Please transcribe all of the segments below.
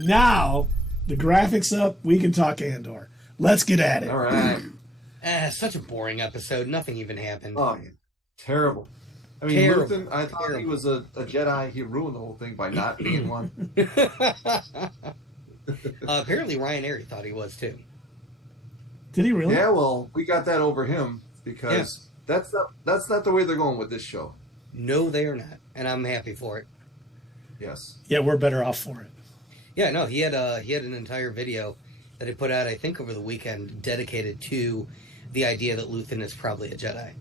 Now, the graphics up, we can talk Andor. Let's get at it. All right. Such a boring episode. Nothing even happened. Oh, terrible. I mean, Terrible. Luthen, I thought he was a Jedi. He ruined the whole thing by not being one. Apparently, Ryan Airy thought he was too. Did he really? Yeah, well, we got that over him because that's not the way they're going with this show. No, they are not, and I'm happy for it. Yes. Yeah, we're better off for it. Yeah, no, he had an entire video that he put out, I think, over the weekend, dedicated to the idea that Luthen is probably a Jedi.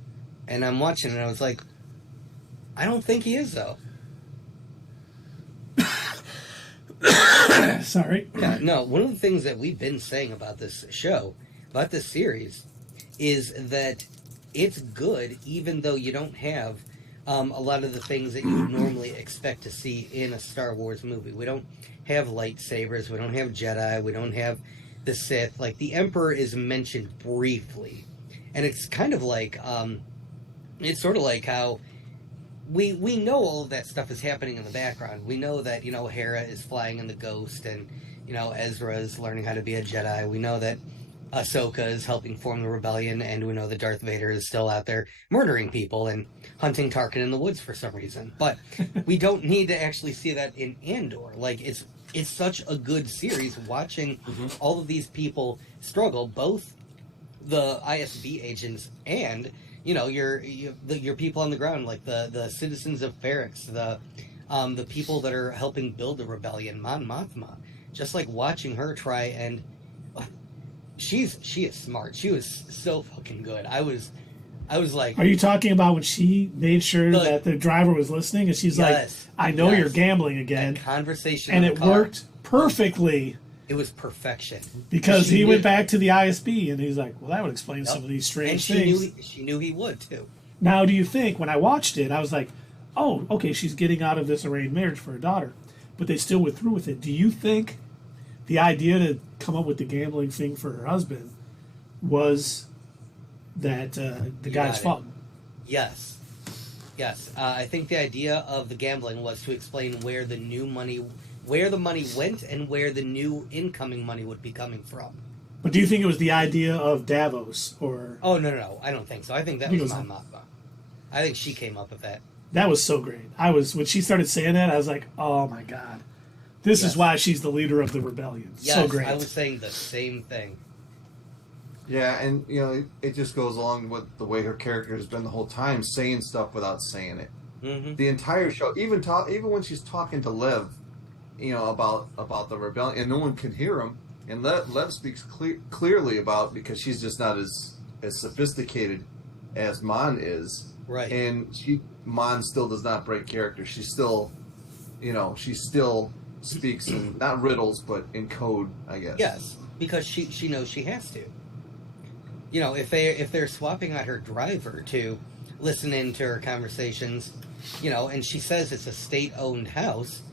And I'm watching it, and I was like, I don't think he is, though. Sorry. Yeah, no, one of the things that we've been saying about this show, about this series, is that it's good even though you don't have a lot of the things that you would normally expect to see in a Star Wars movie. We don't have lightsabers, we don't have Jedi, we don't have the Sith. Like, the Emperor is mentioned briefly. And it's kind of like, it's sort of like how we know all of that stuff is happening in the background. We know that, Hera is flying in the Ghost, and, Ezra is learning how to be a Jedi. We know that Ahsoka is helping form the rebellion, and we know that Darth Vader is still out there murdering people and hunting Tarkin in the woods for some reason. But we don't need to actually see that in Andor. Like, it's such a good series watching all of these people struggle, both the ISB agents and your people on the ground, like the citizens of Ferrix, the people that are helping build the rebellion, Mon Mothma. Just like watching her try, and she is smart. She was so fucking good. I was like, are you talking about when she made sure that the driver was listening, and she's like, I know you're gambling again. That conversation, and it worked perfectly. It was perfection. Because he went back to the ISB, and he's like, well, that would explain some of these strange things. She knew he would, too. Now, do you think, when I watched it, I was like, oh, okay, she's getting out of this arranged marriage for her daughter. But they still went through with it. Do you think the idea to come up with the gambling thing for her husband was that the guy's fault? Yes. Yes. I think the idea of the gambling was to explain where the money went and where the new incoming money would be coming from. But do you think it was the idea of Davos, or? Oh, no. I don't think so. I think that was Mon Mothma. I think she came up with that. That was so great. When she started saying that, I was like, oh my God. This is why she's the leader of the rebellion. Yes, so great. I was saying the same thing. Yeah, and it just goes along with the way her character has been the whole time, saying stuff without saying it. Mm-hmm. The entire show, even when she's talking to Lev, about the rebellion, and no one can hear him, and Lev speaks clearly about, because she's just not as sophisticated as Mon is, right? And Mon still does not break character. She still speaks in not riddles but in code, I guess. Yes, because she knows she has to. If they're swapping out her driver to listen in to her conversations, and she says it's a state-owned house,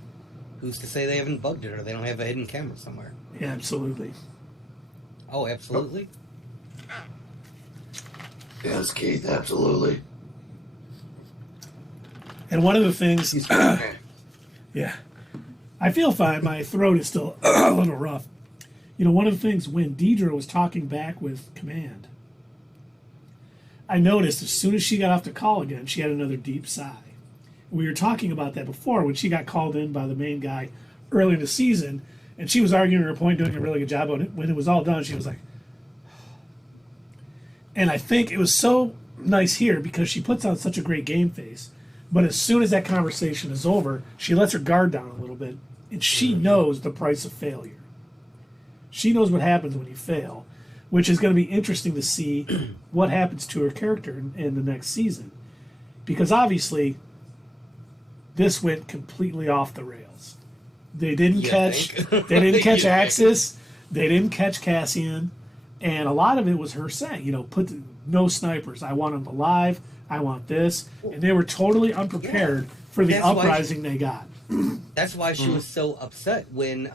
who's to say they haven't bugged it or they don't have a hidden camera somewhere? Yeah, absolutely. Oh, absolutely? Yes, Keith, absolutely. And one of the things... yeah. I feel fine. My throat is still a little rough. One of the things, when Deidre was talking back with Command, I noticed as soon as she got off the call again, she had another deep sigh. We were talking about that before when she got called in by the main guy early in the season, and she was arguing her point, doing a really good job on it. When it was all done, she was like... And I think it was so nice here because she puts on such a great game face, but as soon as that conversation is over, she lets her guard down a little bit, and she knows the price of failure. She knows what happens when you fail, which is going to be interesting to see what happens to her character in the next season. Because obviously, this went completely off the rails. They didn't catch Axis. They didn't catch Cassian. And a lot of it was her saying, no snipers. I want them alive. I want this. And they were totally unprepared for the uprising they got. That's why she was so upset when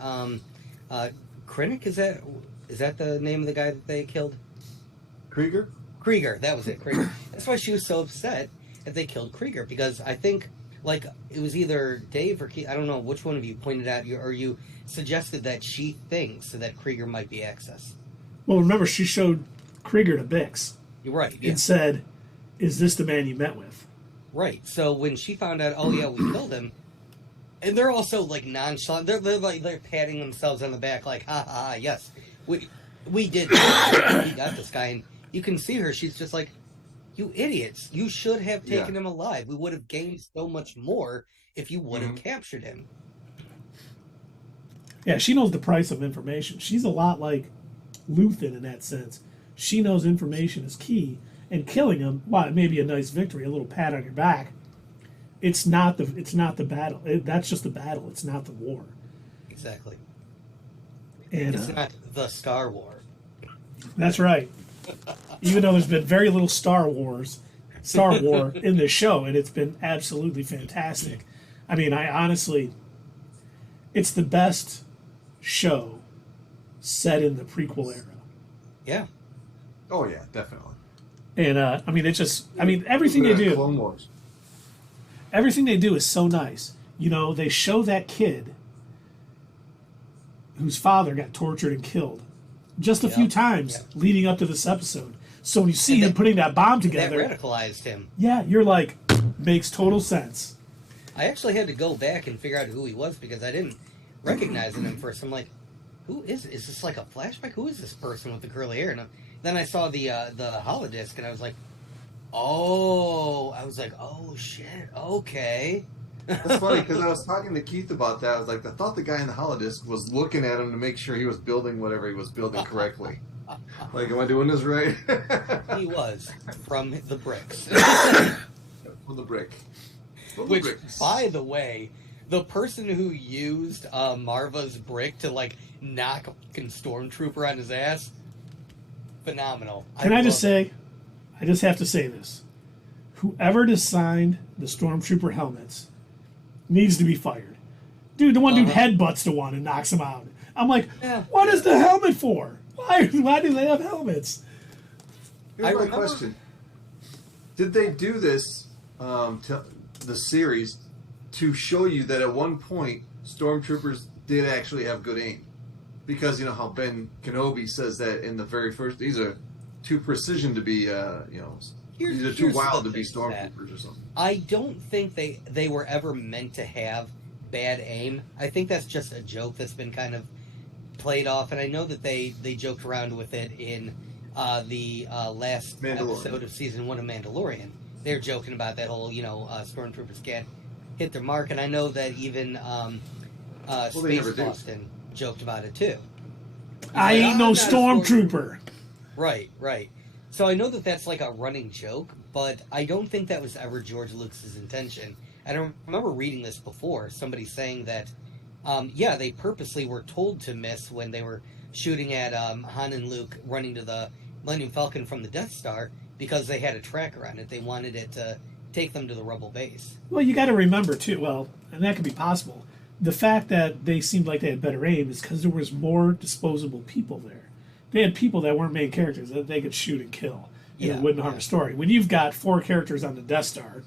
Krennic, is that the name of the guy that they killed? Krieger, that was it, Krieger. That's why she was so upset that they killed Krieger, because I think like it was either Dave or Keith, I don't know which one of you pointed out, or you suggested that she thinks that Krieger might be Access. Well, remember, she showed Krieger to Bix. You're right. Yeah. And said, "Is this the man you met with?" Right. So when she found out, oh yeah, we killed him, and they're also like nonchalant. They're patting themselves on the back, like, ha ha, yes, we did, we got this guy, and you can see her. She's just like, you idiots! You should have taken him alive. We would have gained so much more if you would have captured him. Yeah, she knows the price of information. She's a lot like Luthen in that sense. She knows information is key, and killing him, while it may be a nice victory, a little pat on your back, it's not the battle. That's just the battle. It's not the war. Exactly. And it's not the Star War. That's right. Even though there's been very little Star War in this show, and it's been absolutely fantastic. I mean, I honestly, it's the best show set in the prequel era. Yeah. Oh yeah, definitely. And I mean, everything they do. Clone Wars. Everything they do is so nice. You know, they show that kid whose father got tortured and killed just a few times leading up to this episode. So when you see him putting that bomb together, that radicalized him. Yeah, you're like, makes total sense. I actually had to go back and figure out who he was because I didn't recognize him at first. I'm like, who is this? Like a flashback? Who is this person with the curly hair? And then I saw the holodisc, and I was like, oh shit, okay. That's funny because I was talking to Keith about that. I was like, I thought the guy in the holodisc was looking at him to make sure he was building whatever he was building correctly. Like, am I doing this right? He was from the bricks. From the brick. Which, by the way, the person who used Marva's brick to like knock a fucking stormtrooper on his ass, phenomenal. Can I just have to say this: whoever designed the stormtrooper helmets needs to be fired. Dude, the one dude headbutts the one and knocks him out. I'm like, what is the helmet for? Why do they have helmets? Here's my question: did they do this to the series to show you that at one point stormtroopers did actually have good aim? Because you know how Ben Kenobi says that in the very first, these are too precision to be, these are too wild to be stormtroopers or something. I don't think they were ever meant to have bad aim. I think that's just a joke that's been kind of played off, and I know that they joked around with it in the last episode of season 1 of Mandalorian. They're joking about that whole, stormtroopers can't hit their mark, and I know that even Space Boston joked about it too. I ain't no stormtrooper. Right. So I know that that's like a running joke, but I don't think that was ever George Lucas's intention. And I remember reading this before, somebody saying that, they purposely were told to miss when they were shooting at Han and Luke running to the Millennium Falcon from the Death Star because they had a tracker on it. They wanted it to take them to the Rebel base. Well, you got to remember, too, and that could be possible, the fact that they seemed like they had better aim is because there was more disposable people there. They had people that weren't main characters that they could shoot and kill. And it wouldn't harm a story. When you've got 4 characters on the Death Star,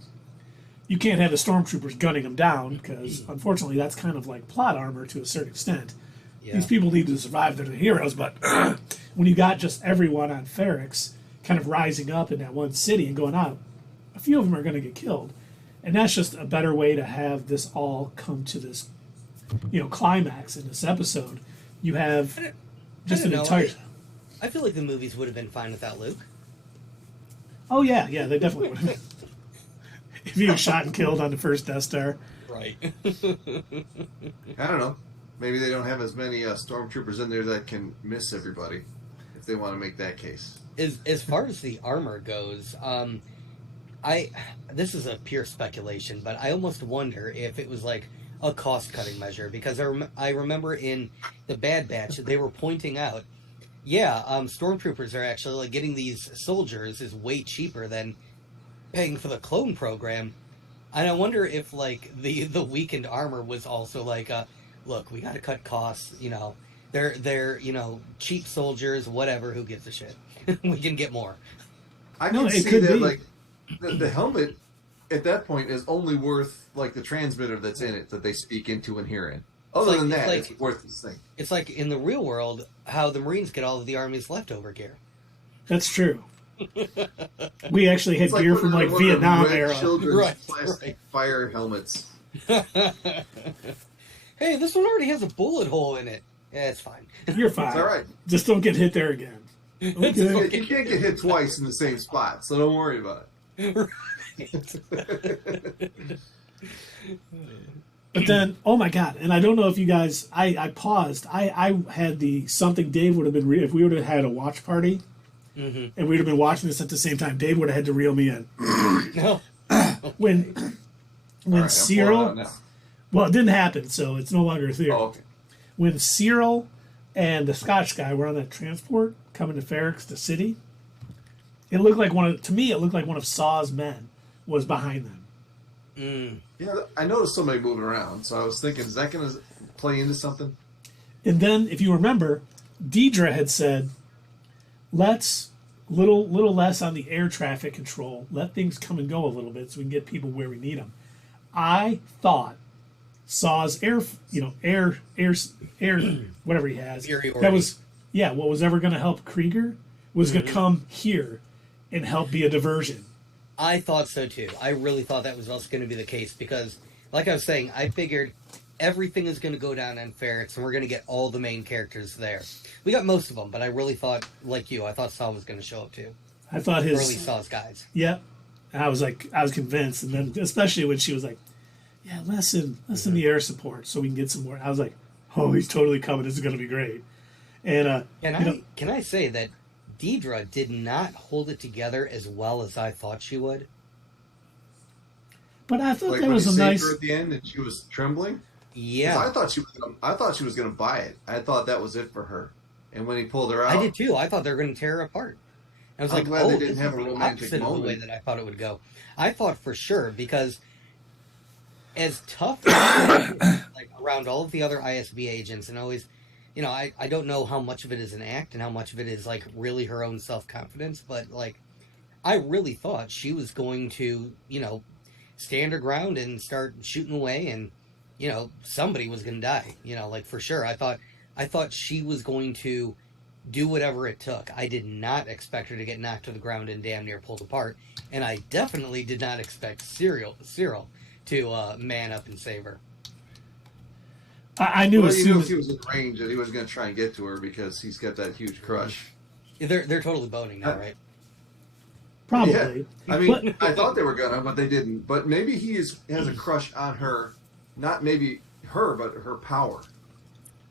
you can't have the stormtroopers gunning them down because, unfortunately, that's kind of like plot armor to a certain extent. Yeah. These people need to survive. They're the heroes. But when you got just everyone on Ferrix kind of rising up in that one city and going out, a few of them are going to get killed. And that's just a better way to have this all come to this, climax in this episode. You have just an entire... I feel like the movies would have been fine without Luke. Oh, yeah, they definitely would have. If he was shot and killed on the first Death Star. Right. I don't know. Maybe they don't have as many stormtroopers in there that can miss everybody, if they want to make that case. As far as the armor goes, this is a pure speculation, but I almost wonder if it was like a cost-cutting measure, because I remember in the Bad Batch, they were pointing out, stormtroopers are actually, like, getting these soldiers is way cheaper than paying for the clone program. And I wonder if, like, the weakened armor was also like, look, we got to cut costs, they're cheap soldiers, whatever, who gives a shit? We can get more. I can see that, like, the helmet at that point is only worth like the transmitter that's in it that they speak into and hear in. Other than that, it's worth this thing. It's like in the real world how the Marines get all of the Army's leftover gear. That's true. We actually had gear from like Vietnam era. Children's plastic fire helmets. Hey, this one already has a bullet hole in it. Yeah, it's fine. You're fine. It's all right. Just don't get hit there again. Okay. You can't get hit twice in the same spot, so don't worry about it. But then, oh my God, and I don't know if you guys, I paused. I had the something Dave would have been, if we would have had a watch party, and we'd have been watching this at the same time, Dave would have had to reel me in. No. When right, Cyril, well, it didn't happen, so it's no longer a theory. Oh, okay. When Cyril and the Scotch guy were on that transport coming to Ferrix, the city, it looked like to me, it looked like one of Saw's men was behind them. Yeah, I noticed somebody moving around, so I was thinking, is that going to play into something? And then, if you remember, Deidre had said, let's little less on the air traffic control, let things come and go a little bit so we can get people where we need them. I thought Saw's air, whatever he has, that was, what was ever going to help Krieger was going to come here and help be a diversion. I thought so too. I really thought that was also going to be the case because, like I was saying, I figured everything is going to go down on Ferrix and we're going to get all the main characters there. We got most of them, but I really thought, like you, I thought Saw was going to show up too. I thought his early Saw's guys. Yeah, and I was convinced, and then especially when she was like, "Yeah, lessen the air support so we can get some more." I was like, "Oh, he's totally coming. This is going to be great." And can I say that Deidre did not hold it together as well as I thought she would. But I thought like that was a nice. Her at the end, and she was trembling. Yeah, I thought she was going to buy it. I thought that was it for her. And when he pulled her out, I did too. I thought they were going to tear her apart. I was like, glad they didn't have a romantic opposite moment. of the way that I thought it would go. I thought for sure because as tough as like around all of the other ISB agents, and always, I don't know how much of it is an act and how much of it is like really her own self-confidence, but like I really thought she was going to, stand her ground and start shooting away, and somebody was going to die, like for sure. I thought she was going to do whatever it took. I did not expect her to get knocked to the ground and damn near pulled apart, and I definitely did not expect Cyril to man up and save her. I knew as soon as he was in range that he was going to try and get to her because he's got that huge crush. They're totally boning now, right? Probably. Yeah. I mean, I thought they were gonna, but they didn't. But maybe he has a crush on her, not maybe her, but her power.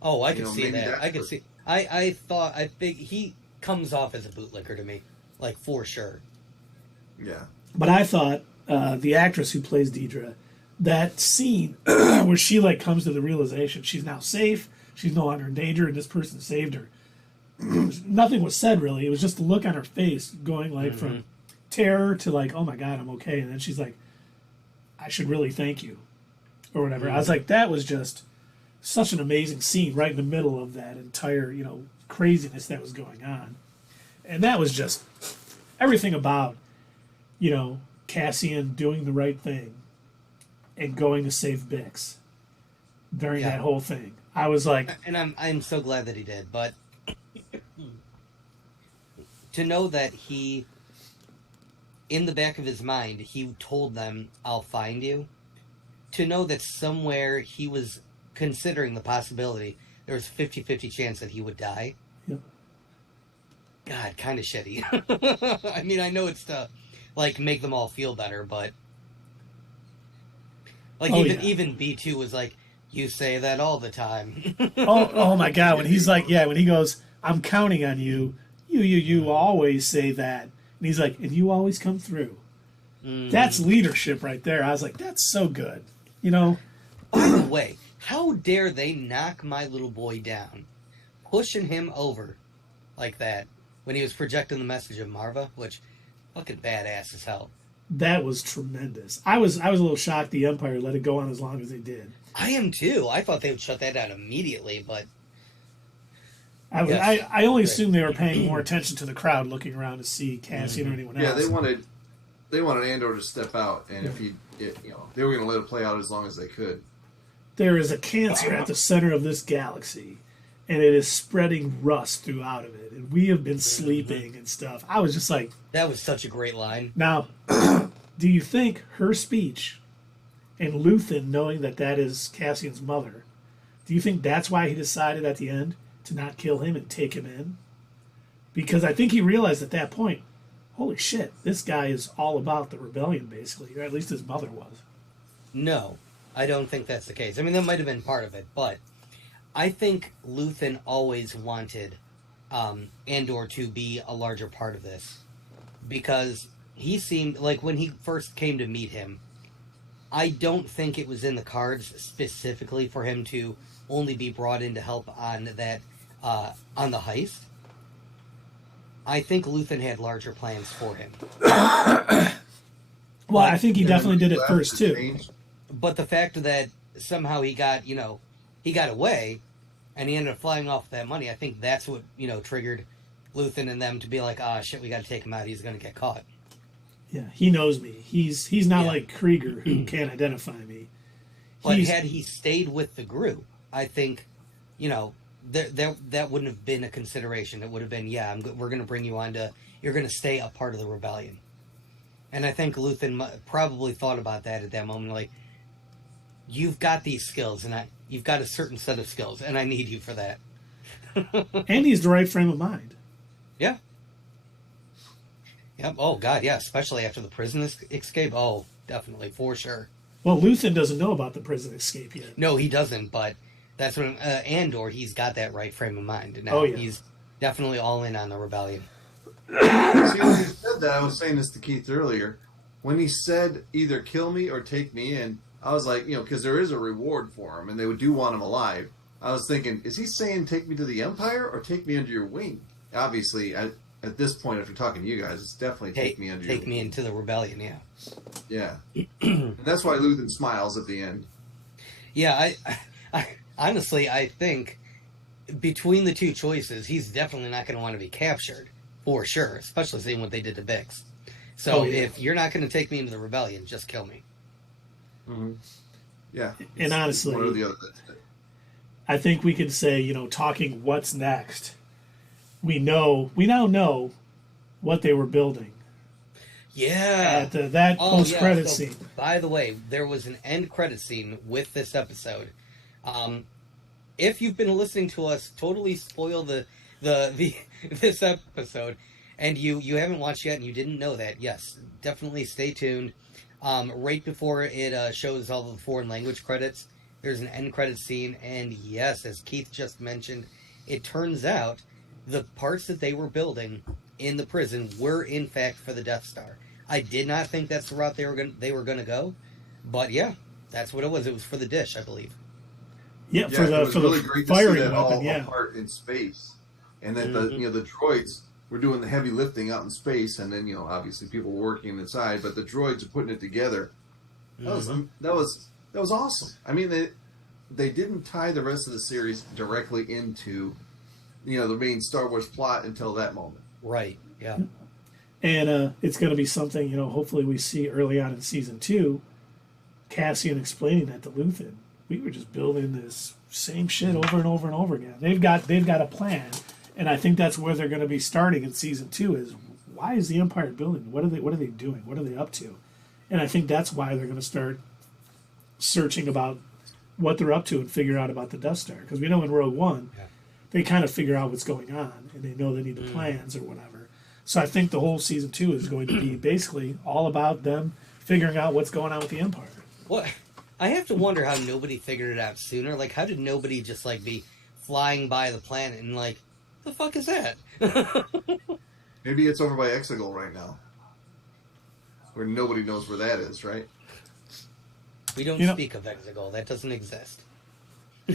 Oh, I can see that. I can see. I think he comes off as a bootlicker to me, like for sure. Yeah. But I thought the actress who plays Deidre, that scene where she like comes to the realization she's now safe, she's no longer in danger, and this person saved her. Nothing was said really. It was just the look on her face, going like from terror to like, oh my God, I'm okay, and then she's like, I should really thank you, or whatever. I was like, that was just such an amazing scene right in the middle of that entire craziness that was going on, and that was just everything about Cassian doing the right thing and going to save Bix during that whole thing. I was like, and I'm so glad that he did, but to know that he, in the back of his mind, he told them, I'll find you. To know that somewhere he was considering the possibility there was a 50-50 chance that he would die. Yep. God, kind of shitty. I mean, I know it's to like make them all feel better, but like even B2 was like, you say that all the time. oh my God, when he's like, when he goes, I'm counting on you. You always say that. And he's like, and you always come through. That's leadership right there. I was like, that's so good. By the way, how dare they knock my little boy down, pushing him over like that when he was projecting the message of Marva, which fucking badass as hell. That was tremendous. I was a little shocked the Empire let it go on as long as they did. I am too. I thought they would shut that down immediately, but I only assumed they were paying more attention to the crowd looking around to see Cassian or anyone else. Yeah, they wanted Andor to step out, and if they were going to let it play out as long as they could. There is a cancer at the center of this galaxy, and it is spreading rust throughout of it, and we have been sleeping and stuff. I was just like, that was such a great line. Now, do you think her speech and Luthen knowing that that is Cassian's mother, do you think that's why he decided at the end to not kill him and take him in? Because I think he realized at that point, holy shit, this guy is all about the rebellion, basically, or at least his mother was. No, I don't think that's the case. I mean, that might have been part of it, but I think Luthen always wanted Andor to be a larger part of this, because he seemed like when he first came to meet him, I don't think it was in the cards specifically for him to only be brought in to help on that on the heist. I think Luthen had larger plans for him. Well, I think he definitely did it first too. But the fact that somehow he got away, and he ended up flying off with that money, I think that's what, triggered Luthen and them to be like, shit, we got to take him out. He's going to get caught. Yeah, he knows me. He's not like Krieger, who can't identify me. But had he stayed with the group, I think, that wouldn't have been a consideration. It would have been, we're going to bring you on you're going to stay a part of the rebellion. And I think Luthen probably thought about that at that moment, like, you've got these skills, and you've got a certain set of skills, and I need you for that. And he's the right frame of mind. Yeah. Yep. Oh, God, yeah. Especially after the prison escape. Oh, definitely, for sure. Well, Luthen doesn't know about the prison escape yet. No, he doesn't, but that's when Andor, he's got that right frame of mind. Now he's definitely all in on the rebellion. See, when he said that, I was saying this to Keith earlier. When he said, either kill me or take me in, I was like, because there is a reward for him, and they do want him alive. I was thinking, is he saying take me to the Empire or take me under your wing? Obviously, at this point, if you're talking to you guys, it's definitely take me under your wing. Take me into the rebellion, yeah. Yeah. And that's why Luthen smiles at the end. Yeah, I honestly, I think between the two choices, he's definitely not going to want to be captured, for sure, especially seeing what they did to Bix. So if you're not going to take me into the rebellion, just kill me. Mm-hmm. Yeah. And honestly, one or the other. I think we could say, talking what's next, we now know what they were building. Yeah. At that post-credit scene. By the way, there was an end credit scene with this episode. If you've been listening to us totally spoil this episode, and you haven't watched yet and you didn't know that, yes, definitely stay tuned. Right before it shows all the foreign language credits, there's an end credit scene, and yes, as Keith just mentioned, it turns out the parts that they were building in the prison were in fact for the Death Star. I did not think that's the route they were going to go, but yeah, that's what it was. It was for the dish, I believe. Yeah, for it was really the great firing to see that weapon, all apart in space, and that the droids were doing the heavy lifting out in space, and then obviously people were working inside, but the droids are putting it together. That was awesome. I mean, they didn't tie the rest of the series directly into the main Star Wars plot until that moment. Right. Yeah. And it's going to be something hopefully we see early on in season 2. Cassian explaining that to Luthen. We were just building this same shit over and over and over again. They've got a plan, and I think that's where they're going to be starting in season 2. Is why is the Empire building? What are they doing? What are they up to? And I think that's why they're going to start searching about what they're up to and figure out about the Death Star. Because we know in Rogue One, they kind of figure out what's going on, and they know they need the plans or whatever. So I think the whole season 2 is going to be basically all about them figuring out what's going on with the Empire. What? I have to wonder how nobody figured it out sooner. Like, how did nobody just, be flying by the planet and, the fuck is that? Maybe it's over by Exegol right now. Where nobody knows where that is, right? We don't speak of Exegol. That doesn't exist.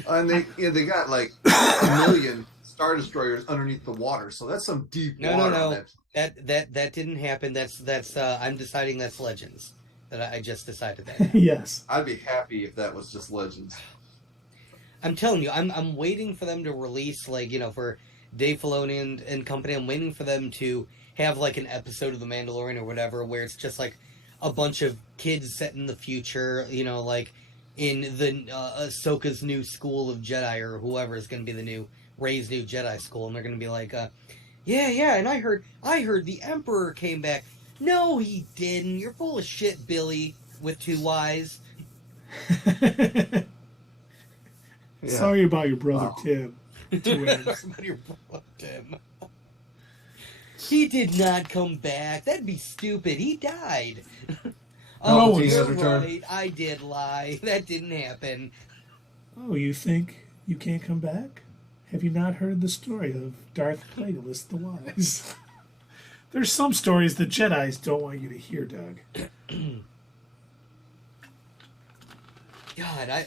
And they got, a million Star Destroyers underneath the water, so that's some deep water. No. That didn't happen. That's I'm deciding that's Legends. That I just decided that. Yes. I'd be happy if that was just Legends. I'm telling you, I'm waiting for them to release, for Dave Filoni and company, I'm waiting for them to have, an episode of The Mandalorian or whatever, where it's just, a bunch of kids set in the future, you know, like in the Ahsoka's new school of Jedi, or whoever is going to be the new Rey's new Jedi school, and they're going to be like, yeah, and I heard the Emperor came back. No, he didn't. You're full of shit, Billy, with 2 Y's. Yeah. Sorry about your brother, Tim. Sorry about your brother, Tim. He did not come back. That'd be stupid. He died. Oh, you're right. I did lie. That didn't happen. Oh, you think you can't come back? Have you not heard the story of Darth Plagueis the Wise? There's some stories the Jedis don't want you to hear, Doug. God,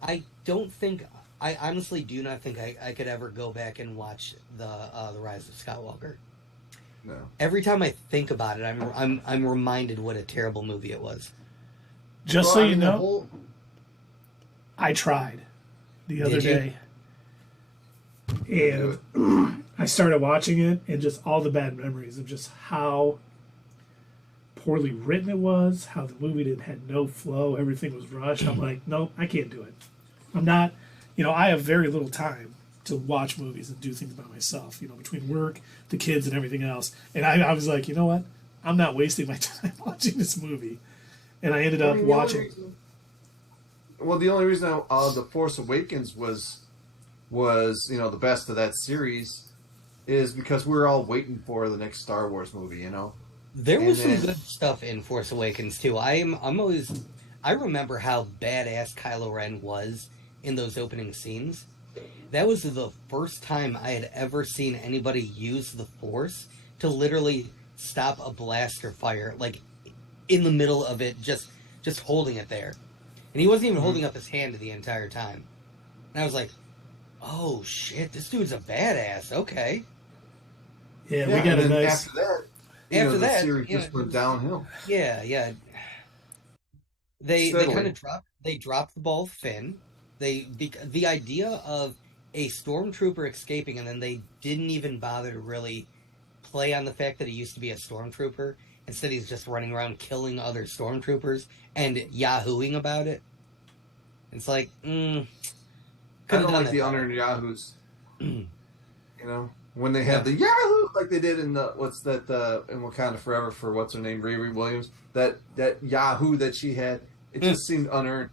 I don't think... I honestly do not think I could ever go back and watch the Rise of Skywalker. No. Every time I think about it, I'm reminded what a terrible movie it was. Just so you know, I tried the other day, and I started watching it, and just all the bad memories of just how poorly written it was, how the movie had no flow, everything was rushed. I'm like, nope, I can't do it. I'm not. You know, I have very little time to watch movies and do things by myself, you know, between work, the kids, and everything else. And I was like, you know what? I'm not wasting my time watching this movie. And I ended up watching. The only reason The Force Awakens was, you know, the best of that series is because we were all waiting for the next Star Wars movie, you know? There was some good stuff in Force Awakens, too. I remember how badass Kylo Ren was in those opening scenes. That was the first time I had ever seen anybody use the Force to literally stop a blaster fire, like in the middle of it, just holding it there. And he wasn't even holding up his hand the entire time. And I was like, oh shit, this dude's a badass. Okay. Yeah, we got a nice... After that, the series just went downhill. Yeah. They kind of dropped the ball thin. The idea of a stormtrooper escaping, and then they didn't even bother to really play on the fact that he used to be a stormtrooper. Instead, he's just running around killing other stormtroopers and yahooing about it. It's like, I don't like the unearned yahoos. You know, when they have the yahoo, like they did in in Wakanda Forever for what's her name, Riri Williams. That yahoo that she had, it just seemed unearned.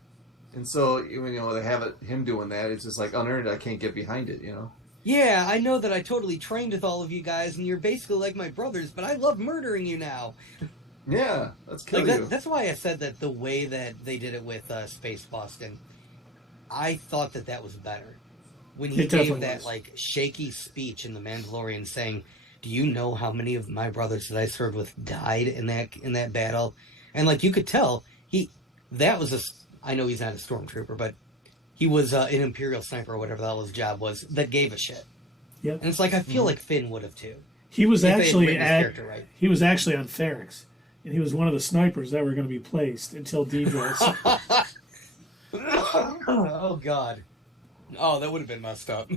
And so, you know, they have him doing that. It's just like unearned. I can't get behind it, you know? Yeah, I know that I totally trained with all of you guys, and you're basically like my brothers, but I love murdering you now. Yeah, let's kill you. That's why I said that the way that they did it with Space Boston, I thought that was better. When he gave that, like, shaky speech in The Mandalorian saying, do you know how many of my brothers that I served with died in that battle? And, like, you could tell, I know he's not a stormtrooper, but he was an Imperial sniper or whatever the hell his job was that gave a shit. Yep. And it's like, I feel like Finn would have too. He was actually he was actually on Ferrix, and he was one of the snipers that were going to be placed until Deidre. Oh God. Oh, that would have been messed up.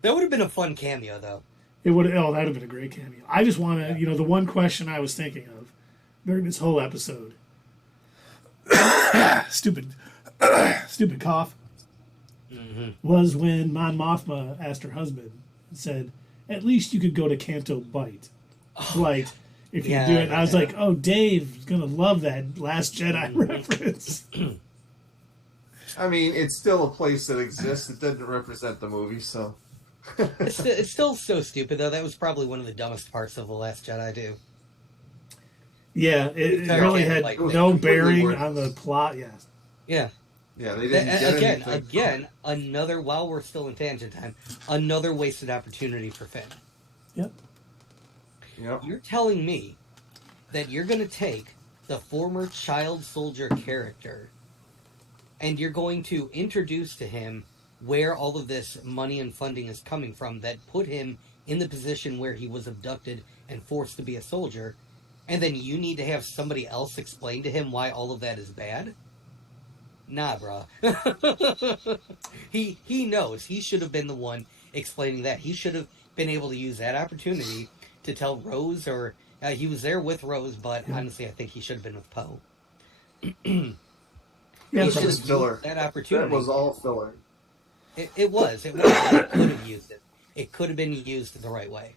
That would have been a fun cameo, though. It would. Oh, that would have been a great cameo. I just want to, the one question I was thinking of during this whole episode. Stupid cough. Mm-hmm. Was when Mon Mothma asked her husband and said, "At least you could go to Canto Bight, like if you do it." And I was like, "Oh, Dave's gonna love that Last Jedi reference." I mean, it's still a place that exists. It doesn't represent the movie, so. It's still so stupid, though. That was probably one of the dumbest parts of The Last Jedi, too. Yeah, it really had no bearing on the plot. Yes. Yeah. Yeah, they didn't again, another. While we're still in tangent time, another wasted opportunity for Finn. Yep. You're telling me that you're going to take the former child soldier character, and you're going to introduce to him where all of this money and funding is coming from that put him in the position where he was abducted and forced to be a soldier. And then you need to have somebody else explain to him why all of that is bad? Nah, bro. He knows. He should have been the one explaining that. He should have been able to use that opportunity to tell Rose or He was there with Rose, but honestly, I think he should have been with Poe. Yeah, It's just filler. That opportunity. That was all filler. It was. It was. They could have used it. It could have been used the right way.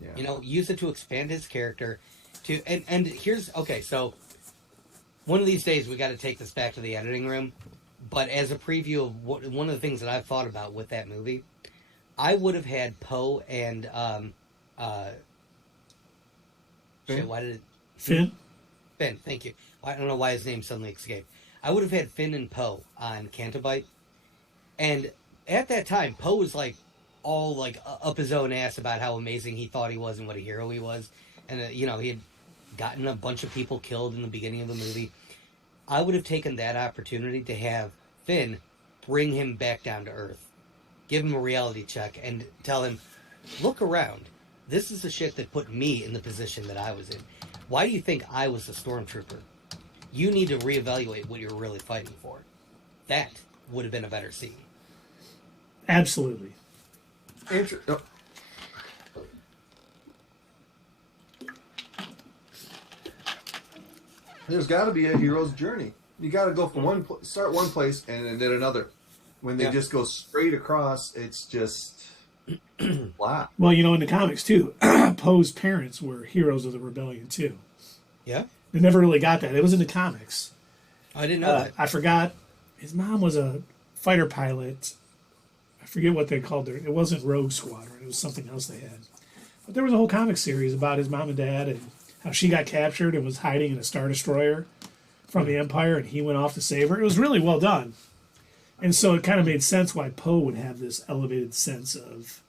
Yeah. You know, use it to expand his character. And here's okay. So one of these days we got to take this back to the editing room. But as a preview of one of the things that I've thought about with that movie, I would have had Poe and Finn? why did it? Finn. Finn, thank you. I don't know why his name suddenly escaped. I would have had Finn and Poe on Cantabite, and at that time, Poe was like all like up his own ass about how amazing he thought he was and what a hero he was, and he had gotten a bunch of people killed in the beginning of the movie. I would have taken that opportunity to have Finn bring him back down to earth, give him a reality check, and tell him, "Look around. This is the shit that put me in the position that I was in. Why do you think I was a stormtrooper? You need to reevaluate what you're really fighting for." That would have been a better scene. Absolutely. There's got to be a hero's journey. You got to go from start one place and then another. When they just go straight across, it's just flat. Well, in the comics too, Poe's parents were heroes of the rebellion too. Yeah? They never really got that. It was in the comics. I didn't know that. I forgot. His mom was a fighter pilot. I forget what they called her. It wasn't Rogue Squadron. It was something else they had. But there was a whole comic series about his mom and dad and how she got captured and was hiding in a Star Destroyer from the Empire, and he went off to save her. It was really well done. And so it kind of made sense why Poe would have this elevated sense of,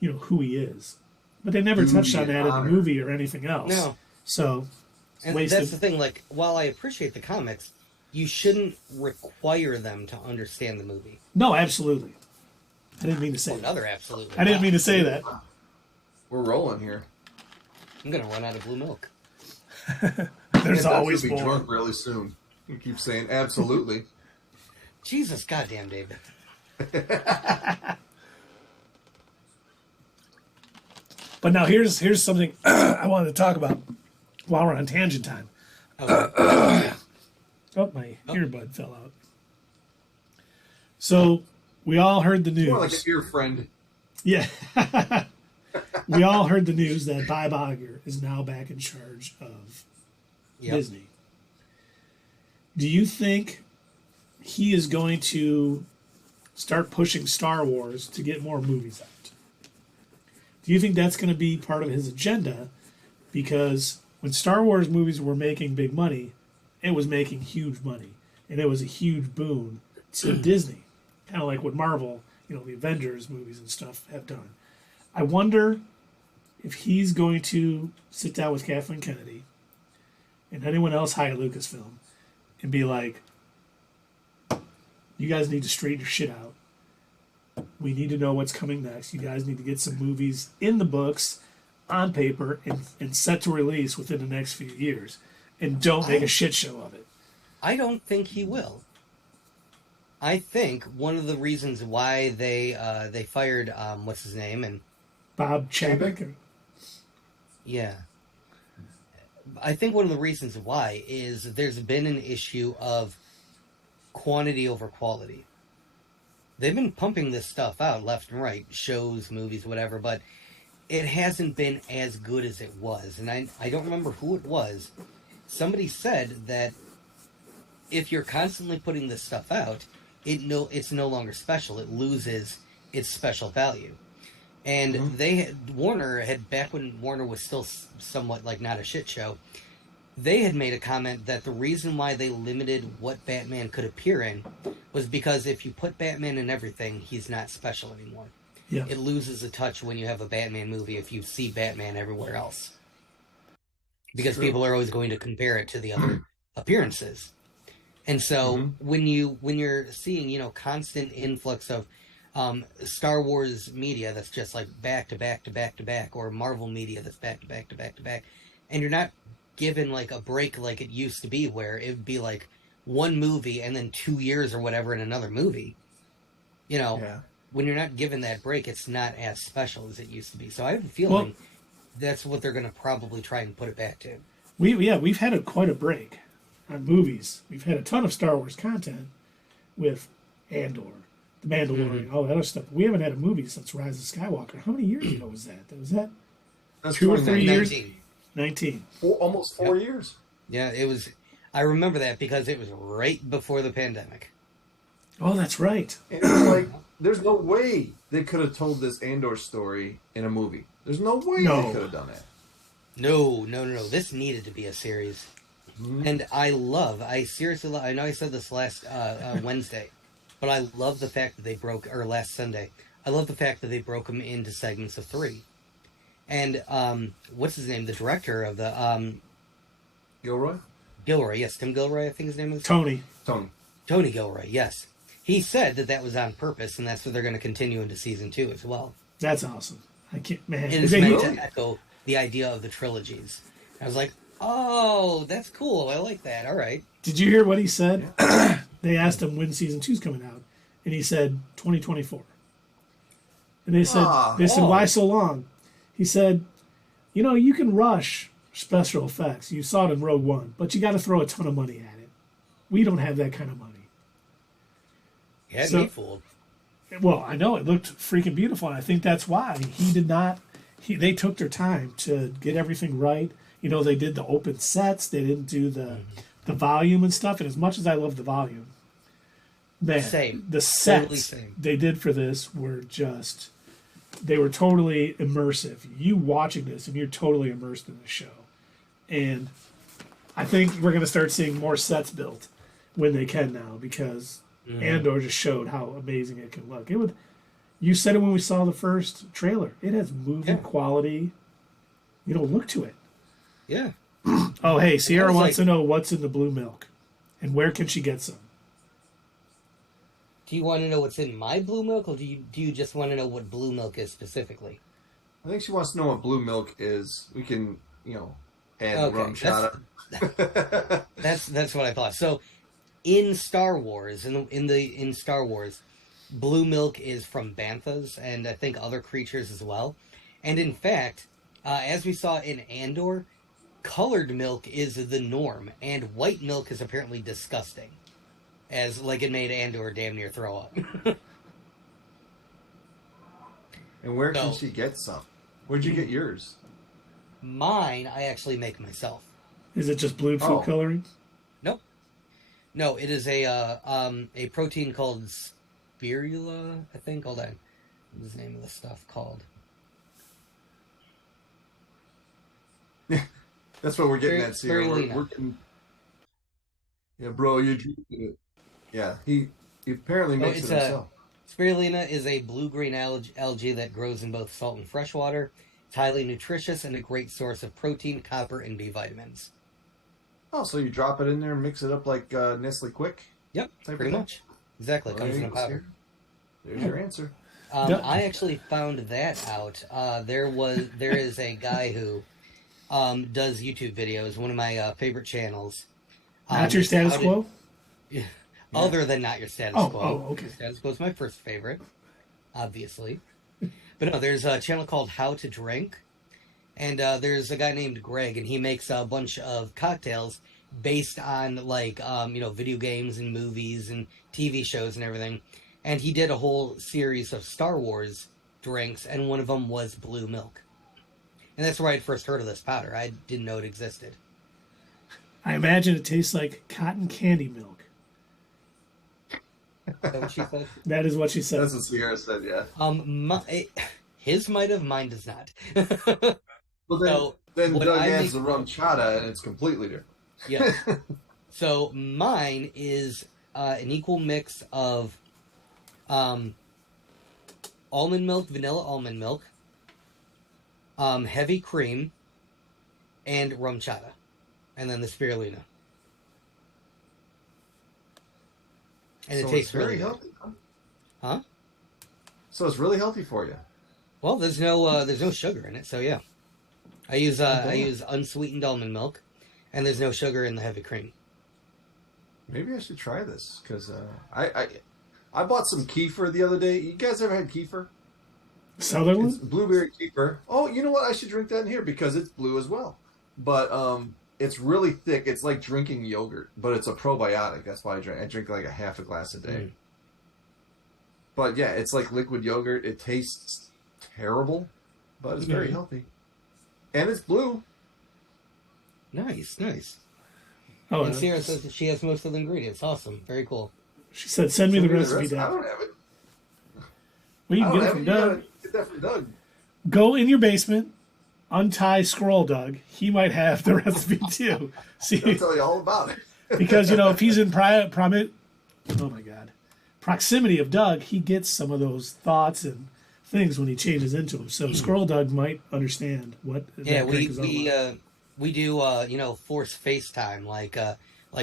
who he is. But they never touched on that in the movie or anything else. No. So, and that's the thing, like, while I appreciate the comics, you shouldn't require them to understand the movie. No, absolutely. I didn't mean to say that. Another absolutely. I didn't mean to say that. We're rolling here. I'm going to run out of blue milk. There's always be more. drunk really soon. You keep saying absolutely. Jesus goddamn, David. But now here's something I wanted to talk about while we're on tangent time. Okay. My earbud fell out. So we all heard the news. More like a dear friend. Yeah. We all heard the news that Bob Iger is now back in charge of Disney. Do you think he is going to start pushing Star Wars to get more movies out? Do you think that's going to be part of his agenda? Because when Star Wars movies were making big money, it was making huge money. And it was a huge boon to Disney. Kind of like what Marvel, the Avengers movies and stuff have done. I wonder if he's going to sit down with Kathleen Kennedy and anyone else high at Lucasfilm and be like, you guys need to straighten your shit out. We need to know what's coming next. You guys need to get some movies in the books, on paper, and set to release within the next few years. And don't make a shit show of it. I don't think he will. I think one of the reasons why they fired what's his name and Bob Chapek. Yeah. I think one of the reasons why is there's been an issue of quantity over quality. They've been pumping this stuff out left and right, shows, movies, whatever, but it hasn't been as good as it was. And I don't remember who it was. Somebody said that if you're constantly putting this stuff out, it's no longer special. It loses its special value. And Warner had, back when Warner was still somewhat like not a shit show, they had made a comment that the reason why they limited what Batman could appear in was because if you put Batman in everything, he's not special anymore. Yeah. It loses a touch when you have a Batman movie if you see Batman everywhere else. Because people are always going to compare it to the other appearances. And so when you're seeing, constant influx of Star Wars media that's just like back to back to back to back, or Marvel media that's back to back to back to back, and you're not given like a break like it used to be where it would be like one movie and then 2 years or whatever in another movie. When you're not given that break, it's not as special as it used to be. So I have a feeling that's what they're going to probably try and put it back to. We've had quite a break on movies. We've had a ton of Star Wars content with Andor, The Mandalorian, all that other stuff. We haven't had a movie since Rise of Skywalker. How many years ago was that? That's 2 or 3 years? 19. 19. Almost 4 years. Yeah, it was. I remember that because it was right before the pandemic. Oh, that's right. And it's like, there's no way they could have told this Andor story in a movie. There's no way they could have done that. No. This needed to be a series. Mm-hmm. And I seriously love, I know I said this last Wednesday, but I love the fact that they last Sunday, I love the fact that they broke them into segments of 3. And, what's his name? The director of the, Gilroy? Gilroy, yes. Tim Gilroy, I think his name is? Tony Gilroy, yes. He said that was on purpose, and that's what they're going to continue into season 2 as well. That's awesome. I can't, man. And it's meant to echo the idea of the trilogies. I was like, oh, that's cool. I like that. All right. Did you hear what he said? They asked him when season 2's coming out, and he said 2024. And they said, why so long? He said, you can rush special effects. You saw it in Rogue One, but you got to throw a ton of money at it. We don't have that kind of money. He had me fooled. Well, I know it looked freaking beautiful, and I think that's why he did not. They took their time to get everything right. They did the open sets. They didn't do the volume and stuff. And as much as I love the volume, man, the sets they did for this were they were totally immersive. You watching this, and you're totally immersed in the show. And I think we're going to start seeing more sets built when they can now, because Andor just showed how amazing it can look. You said it when we saw the first trailer. It has movie quality, look to it. Yeah. Oh, hey, Sierra wants to know what's in the blue milk, and where can she get some? Do you want to know what's in my blue milk, or do you just want to know what blue milk is specifically? I think she wants to know what blue milk is. We can, add rum chata. That's what I thought. So, in Star Wars, in Star Wars, blue milk is from banthas and I think other creatures as well. And in fact, as we saw in Andor, colored milk is the norm, and white milk is apparently disgusting. It made Andor damn near throw up. And where can she get some? Where'd you get yours? Mine, I actually make myself. Is it just blue food coloring? Nope. No, it is a protein called spirula, I think. Hold on. What's the name of the stuff called? That's what we're getting at, Sierra. We're getting... Yeah, bro, you're drinking it. Yeah, he apparently makes it himself. Spirulina is a blue-green algae that grows in both salt and fresh water. It's highly nutritious and a great source of protein, copper, and B vitamins. Oh, so you drop it in there and mix it up like Nestle Quick? Yep, pretty much. Exactly, comes in a powder. There's your answer. I actually found that out. There is a guy who does YouTube videos, one of my favorite channels. Not Your Status Quo? Yeah. Other than Not Your Status Quo. Oh, okay. Status Quo is my first favorite, obviously. But no, there's a channel called How to Drink, and there's a guy named Greg, and he makes a bunch of cocktails based on, video games and movies and TV shows and everything. And he did a whole series of Star Wars drinks, and one of them was blue milk. And that's where I first heard of this powder. I didn't know it existed. I imagine it tastes like cotton candy milk. Is that what she said? That is what she said. That's what Sierra said, yeah. His might have, mine does not. Well, then Doug adds the rum chata, and it's completely different. Yeah. So mine is an equal mix of almond milk, vanilla almond milk, heavy cream, and rum chata. And then the spirulina. And so it tastes really healthy, huh? So it's really healthy for you. Well, there's no sugar in it, so yeah. I use unsweetened almond milk, and there's no sugar in the heavy cream. Maybe I should try this because I bought some kefir the other day. You guys ever had kefir? Sutherland? It's Blueberry Keeper. Oh, you know what? I should drink that in here because it's blue as well. But it's really thick. It's like drinking yogurt, but it's a probiotic. That's why I drink. I drink like a half a glass a day. But yeah, it's like liquid yogurt. It tastes terrible, but it's very healthy. And it's blue. Nice. Oh, And Sarah says that she has most of the ingredients. Awesome. Very cool. she said, "Send me the recipe, I Dad." don't have it. Well, you I can don't get it have from it. You Doug. gotta get that from Doug. Go in your basement, untie Scroll Doug. He might have the recipe too. I'll See, tell you all about it. because if he's in proximity of Doug, he gets some of those thoughts and things when he changes into him. So Scroll Doug might understand what. Yeah, that drink is all about. we do force FaceTime like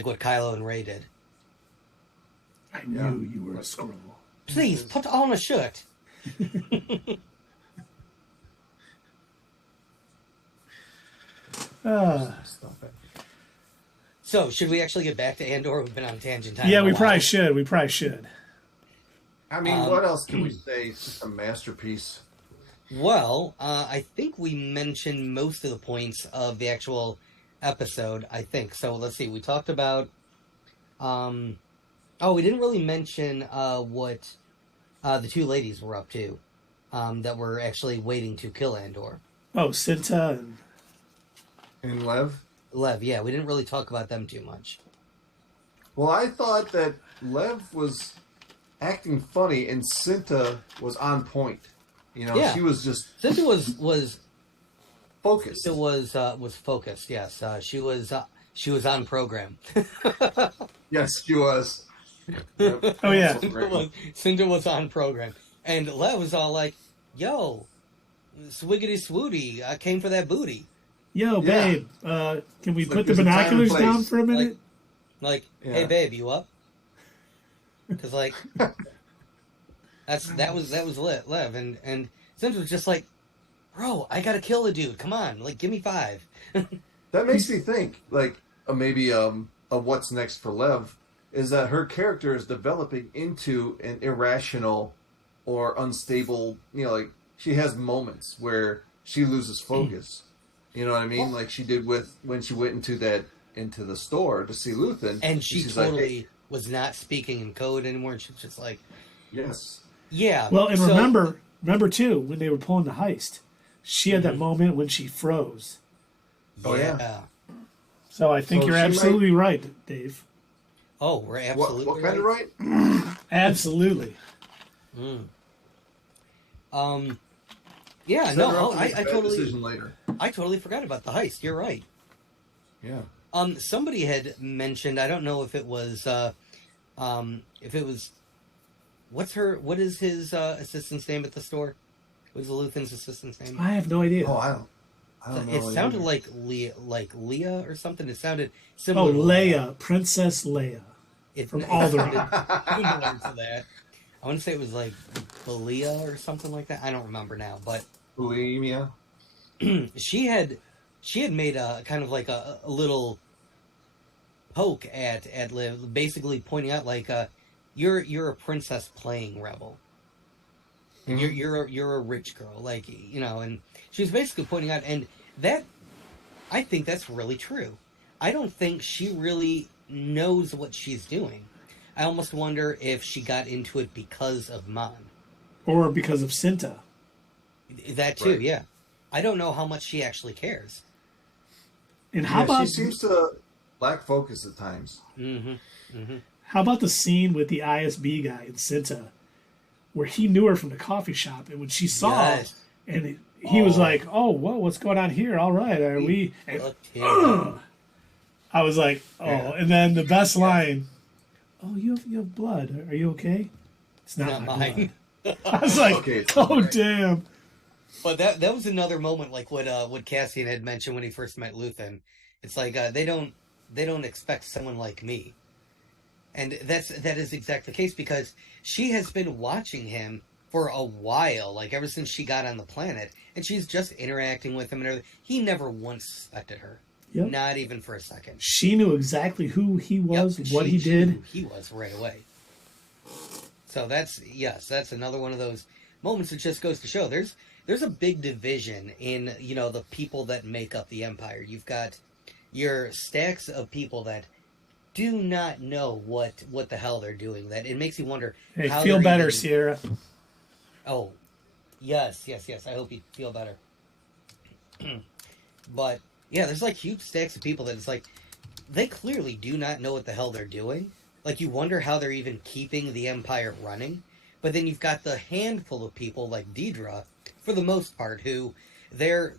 what Kylo and Rey did. I knew you were a scroll. Please put on a shirt. Stop it. So, should we actually get back to Andor? We've been on a tangent time. Yeah, for a we while. probably should. We probably should. I mean, what else can we say? It's just a masterpiece. Well, I think we mentioned most of the points of the actual episode, I think. So, let's see. We talked about... we didn't really mention what the two ladies were up to that were actually waiting to kill Andor. Oh, Cinta and... And Lev? Lev, yeah. We didn't really talk about them too much. Well, I thought that Lev was acting funny and Cinta was on point. Yeah. She was just Cinta was focused. Cinta was focused. Yes, she was on program. Yes, she was. Yep. Oh, yeah. Cinta was on program, and Lev was all like, "Yo, swiggity swooty, I came for that booty." Yo, Yeah. babe, can we It's put like the there's a time and binoculars place. down for a minute? Like, Yeah. hey babe, you up? Because that was Lev, and Cinta was just like, "Bro, I gotta kill the dude. Come on, give me 5." That makes me think, maybe of what's next for Lev, is that her character is developing into an irrational or unstable, she has moments where she loses focus. You know what I mean? Like she did when she went into the store to see Luthen. And she she's totally like, hey, was not speaking in code anymore, and she was just like, yes. yeah. Well, and so- remember too, when they were pulling the heist, she had that moment when she froze. Oh, yeah. yeah. So I think So you're she absolutely right, Dave. Oh, we're absolutely What kind of right? Absolutely. Yeah, Set no, her up to I make a bad totally, decision later. I totally forgot about the heist. You're right. Yeah. Somebody had mentioned, I don't know if it was, what is his assistant's name at the store? What is Luthen's assistant's name? I have no idea. Oh, I don't know. It sounded like Leah or something. It sounded Oh, similar. Leia, Princess Leia. From Alderaan. Similar to that. I want to say it was like Belia or something like that. I don't remember now, but Bulimia. she had made a kind of like a little poke at Liv, basically pointing out you're a princess playing rebel. Mm-hmm. You're a rich girl, and she was basically pointing out, and that I think that's really true. I don't think she really knows what she's doing. I almost wonder if she got into it because of Mon. Or because of Cinta. That too, Right. yeah. I don't know how much she actually cares. And how about she seems to lack focus at times. how about the scene with the ISB guy and Cinta, where he knew her from the coffee shop, and when she saw Yes. her, and he was like, "Oh, what's going on here? All right, are we?" And, Looked him. I was like, "Oh," Yeah. and then the best line, "Oh, you have blood. Are you okay?" It's not Not my mine. blood. I was like, Okay, it's "Oh, all right." damn." But that was another moment like what Cassian had mentioned when he first met Luthen. It's like they don't expect someone like me. And that is exactly the case, because she has been watching him for a while, like ever since she got on the planet, and she's just interacting with him and everything. He never once suspected her. Yep. Not even for a second. She knew exactly who he was, Yep, what she he did. knew who he was right away. So that's another one of those moments, it just goes to show there's a big division in, the people that make up the Empire. You've got your stacks of people that do not know what the hell they're doing. That it makes you wonder. Hey, how feel they're better, even... Sierra. Oh, yes. I hope you feel better. But yeah, there's like huge stacks of people that it's like they clearly do not know what the hell they're doing. Like you wonder how they're even keeping the Empire running. But then you've got the handful of people like Deidre, for the most part, who they're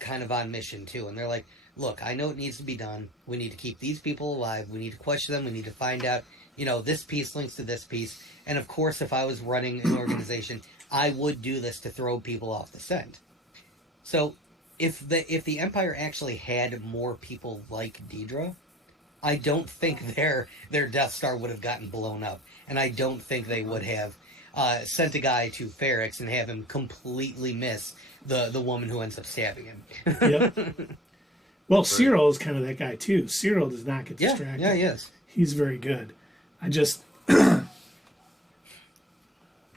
kind of on mission too, and they're like, look, I know it needs to be done. We need to keep these people alive. We need to question them. We need to find out, this piece links to this piece. And of course, if I was running an organization, I would do this to throw people off the scent. So if the Empire actually had more people like Deidre, I don't think their Death Star would have gotten blown up. And I don't think they would have sent a guy to Ferrix and have him completely miss the woman who ends up stabbing him. Yep. Well, Cyril is kind of that guy, too. Cyril does not get distracted. Yeah, he is. He's very good. I just... Man,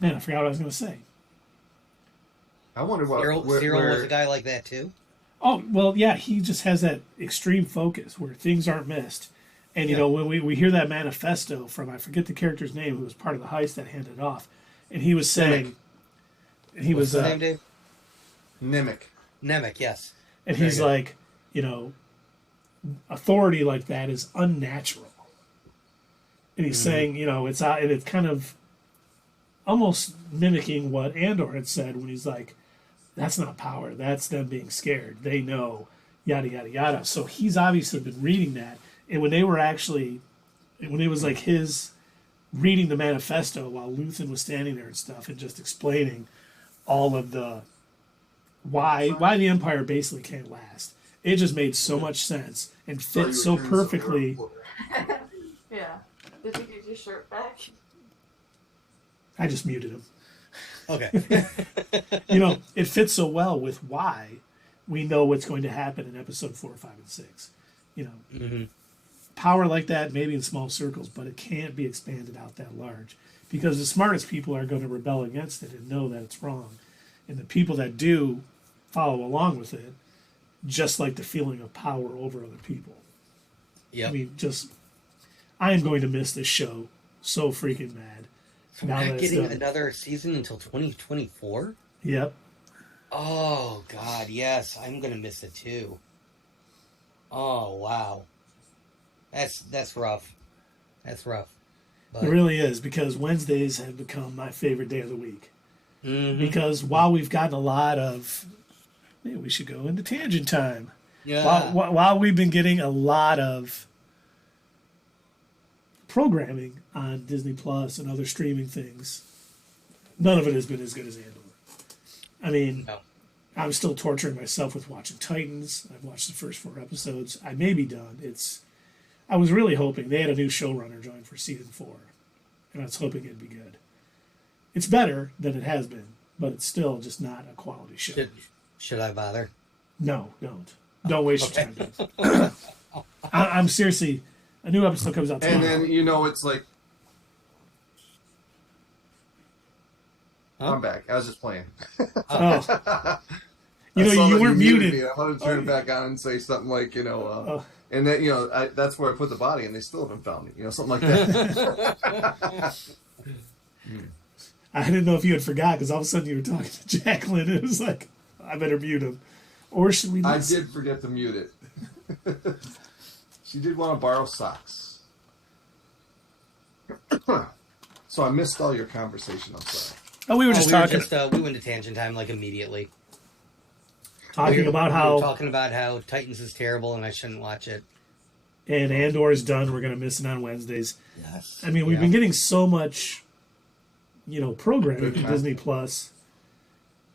I forgot what I was going to say. I wonder what... Cyril was a guy like that, too? Oh, well, yeah, he just has that extreme focus where things aren't missed. And, when we hear that manifesto from, I forget the character's name, who was part of the heist that handed it off, and he was saying... He What's was... his name, Dave? Nemec, yes. And he's like... authority like that is unnatural. And he's saying, it's kind of almost mimicking what Andor had said when he's like, that's not power, that's them being scared. They know, yada, yada, yada. So he's obviously been reading that. And when it was like his reading the manifesto while Luthen was standing there and stuff and just explaining all of the why the Empire basically can't last. It just made so much sense and fit so perfectly. Yeah. Did you get your shirt back? I just muted him. Okay. It fits so well with why we know what's going to happen in episode 4, 5, and 6. Power like that, maybe in small circles, but it can't be expanded out that large because the smartest people are going to rebel against it and know that it's wrong. And the people that do follow along with it just like the feeling of power over other people. Yeah. I mean, I am going to miss this show so freaking mad. So we're not getting another season until 2024? Yep. Oh, God, yes. I'm going to miss it, too. Oh, wow. That's rough. That's rough. But... It really is, because Wednesdays have become my favorite day of the week. Mm-hmm. Because while we've gotten a lot of... Maybe we should go into tangent time. Yeah. While we've been getting a lot of programming on Disney Plus and other streaming things, none of it has been as good as Andor. I mean, no. I'm still torturing myself with watching Titans. I've watched the first 4 episodes. I may be done. I was really hoping they had a new showrunner join for season 4, and I was hoping it'd be good. It's better than it has been, but it's still just not a quality show. Should I bother? No, don't. Don't waste your time, Dave. I'm seriously... A new episode comes out tomorrow. And then, it's like... Huh? I'm back. I was just playing. Oh. You weren't muted. I wanted to turn it back on and say something like, and then, that's where I put the body, and they still haven't found me. Something like that. I didn't know if you had forgot, because all of a sudden you were talking to Jacqueline, and it was like, I better mute him. Or should we... I did forget to mute it. She did want to borrow socks. So I missed all your conversation. I'm sorry. Oh, we were just talking. We went to tangent time like immediately. Talking about how Titans is terrible and I shouldn't watch it. And Andor is done. We're going to miss it on Wednesdays. Yes. I mean, we've been getting so much, programming on Disney Plus.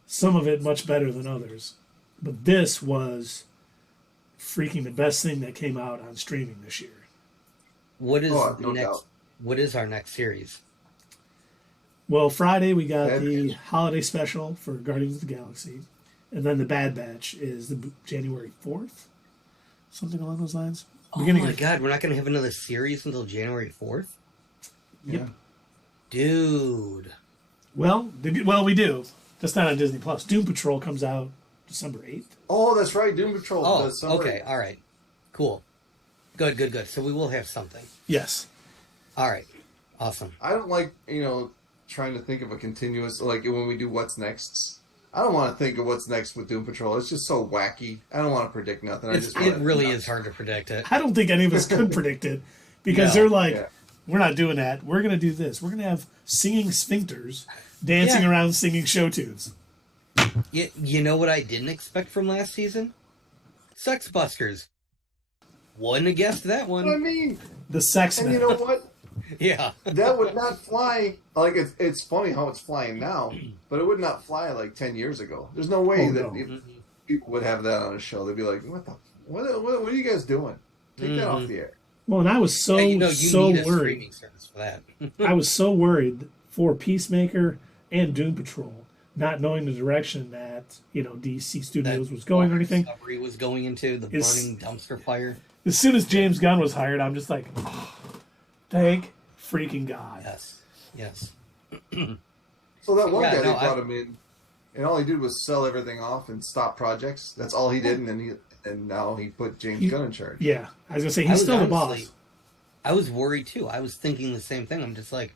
Some of it much better than others. But this was freaking the best thing that came out on streaming this year. What is no doubt. What is our next series? Well, Friday we got the holiday special for Guardians of the Galaxy. And then the Bad Batch is the January 4th. Something along those lines. Oh my God, we're not going to have another series until January 4th? Yep. Dude. Well, we do. That's not on Disney Plus. Doom Patrol comes out December 8th. Oh, that's right. Doom Patrol. Oh, December okay. 8th. All right. Cool. Good. So we will have something. Yes. All right. Awesome. I don't like, trying to think of a continuous, like when we do what's next. I don't want to think of what's next with Doom Patrol. It's just so wacky. I don't want to predict nothing. It really is hard to predict it. I don't think any of us could predict it because they're like, we're not doing that. We're going to do this. We're going to have singing sphincters dancing around singing show tunes. You know what I didn't expect from last season? Sex Buskers. Wouldn't have guessed that one. What I mean? The sex And men. you know what? Yeah. That would not fly. Like, it's funny how it's flying now, but it would not fly like 10 years ago. There's no way people would have that on a show. They'd be like, what are you guys doing? Take that off the air. Well, and I was so you need a worried. streaming service for that. I was so worried for Peacemaker and Doom Patrol, not knowing the direction that DC Studios was going or anything. Discovery was going into the burning dumpster fire. As soon as James Gunn was hired, I'm just like, oh, thank freaking God. Yes. So that one guy, they no, brought him in, and all he did was sell everything off and stop projects. That's all he did, and now he put James Gunn in charge. Yeah, I was gonna say he's still the boss. I was worried too. I was thinking the same thing. I'm just like,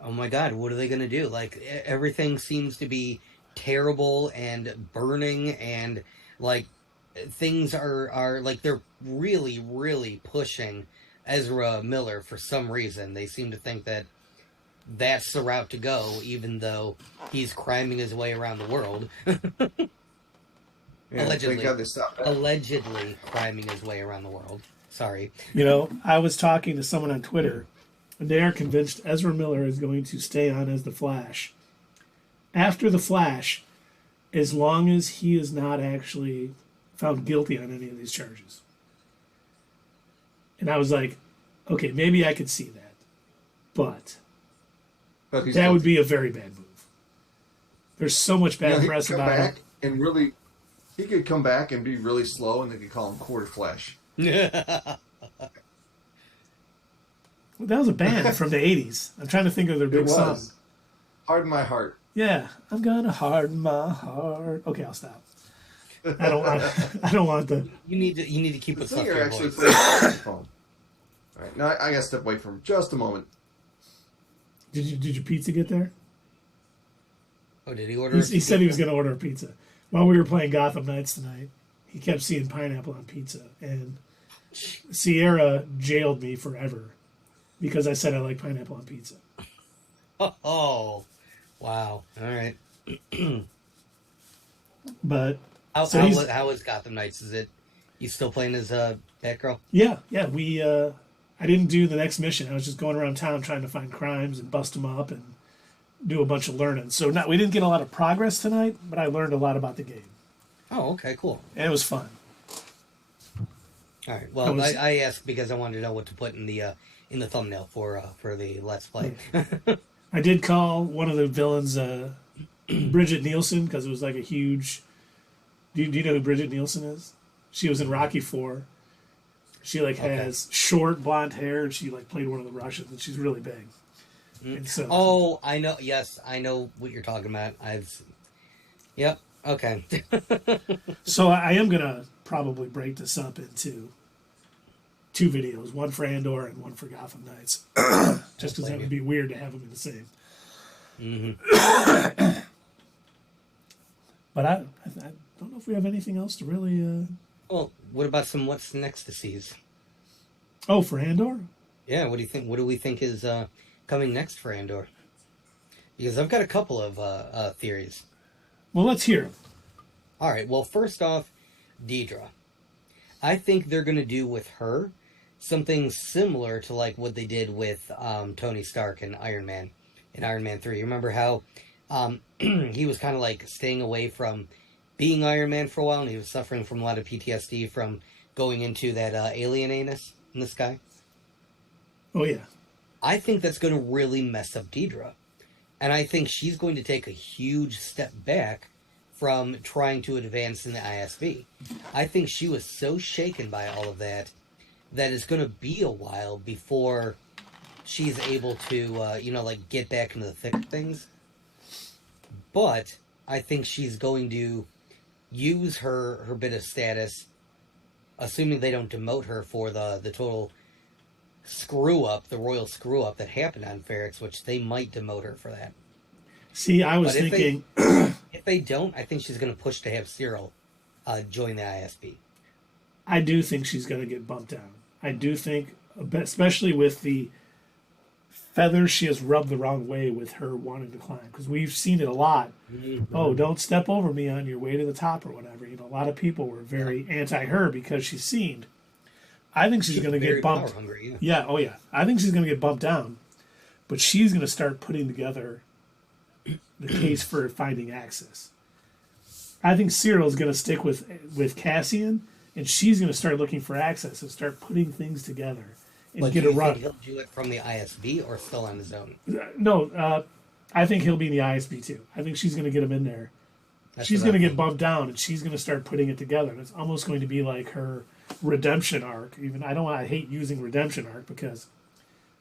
oh my God, what are they gonna do? Like everything seems to be terrible and burning, and like things are like they're really, really pushing Ezra Miller for some reason. They seem to think that that's the route to go, even though he's criming his way around the world. Allegedly criming his way around the world. Sorry. I was talking to someone on Twitter, and they are convinced Ezra Miller is going to stay on as the Flash. After the Flash, as long as he is not actually found guilty on any of these charges. And I was like, okay, maybe I could see that. But that would be a very bad move. There's so much bad press about it. And really, he could come back and be really slow, and they could call him Quarter Flash. Well, that was a band from the 80s. I'm trying to think of their big song. Harden My Heart. Yeah, I'm gonna harden my heart. Okay, I'll stop. I don't want the. You need to keep the it stuff singer your actually voice. plays the phone. All right, now I gotta step away from just a moment. Did your pizza get there? Oh, did he order? He said he was gonna order a pizza while we were playing Gotham Knights tonight. He kept seeing pineapple on pizza, and Sierra jailed me forever because I said I like pineapple on pizza. Oh, wow! All right. But how is Gotham Knights? Is it you still playing as Batgirl? Yeah. We I didn't do the next mission. I was just going around town trying to find crimes and bust them up and do a bunch of learning. So we didn't get a lot of progress tonight, but I learned a lot about the game. Oh, okay, cool. And it was fun. All right. Well, I asked because I wanted to know what to put in the thumbnail for the Let's Play. I did call one of the villains Bridget Nielsen because it was like a huge. Do you know who Bridget Nielsen is? She was in Rocky IV. She has short blonde hair, and she played one of the Russians, and she's really big. And so, I know. Yes, I know what you're talking about. Yep. Okay. So I am gonna probably break this up into 2 videos, one for Andor and one for Gotham Knights, just because that would be weird to have them in the same. Mm-hmm. But I don't know if we have anything else to really. Well, what about some what's next to seize? Oh, for Andor? Yeah. What do you think? What do we think is coming next for Andor? Because I've got a couple of theories. Well, let's hear them. All right. Well, first off, Deidre. I think they're going to do with her something similar to what they did with Tony Stark and Iron Man in Iron Man 3. Remember how he was kind of staying away from being Iron Man for a while, and he was suffering from a lot of PTSD from going into that alien anus in the sky? Oh, yeah. I think that's going to really mess up Deidre. And I think she's going to take a huge step back from trying to advance in the ISB. I think she was so shaken by all of that it's going to be a while before she's able to, get back into the thick of things. But I think she's going to use her bit of status, assuming they don't demote her for the total screw-up, the royal screw-up that happened on Ferrix, which they might demote her for that. See, I was thinking... If they don't, I think she's going to push to have Cyril join the ISB. I do think she's going to get bumped down. I do think, especially with the feathers she has rubbed the wrong way with her wanting to climb, because we've seen it a lot. Mm-hmm. Oh, don't step over me on your way to the top or whatever. You know, a lot of people were very anti-her because she seemed. I think she's going to get bumped. Hungry, yeah, oh yeah. I think she's going to get bumped down, but she's going to start putting together the case for finding access. I think Cyril's going to stick with Cassian, and she's going to start looking for access and start putting things together and get a run. He'll do it from the ISB or still on his own? No, I think he'll be in the ISB too. I think she's going to get him in there. She's going to get bumped down, and she's going to start putting it together. And it's almost going to be like her redemption arc. Even I hate using redemption arc because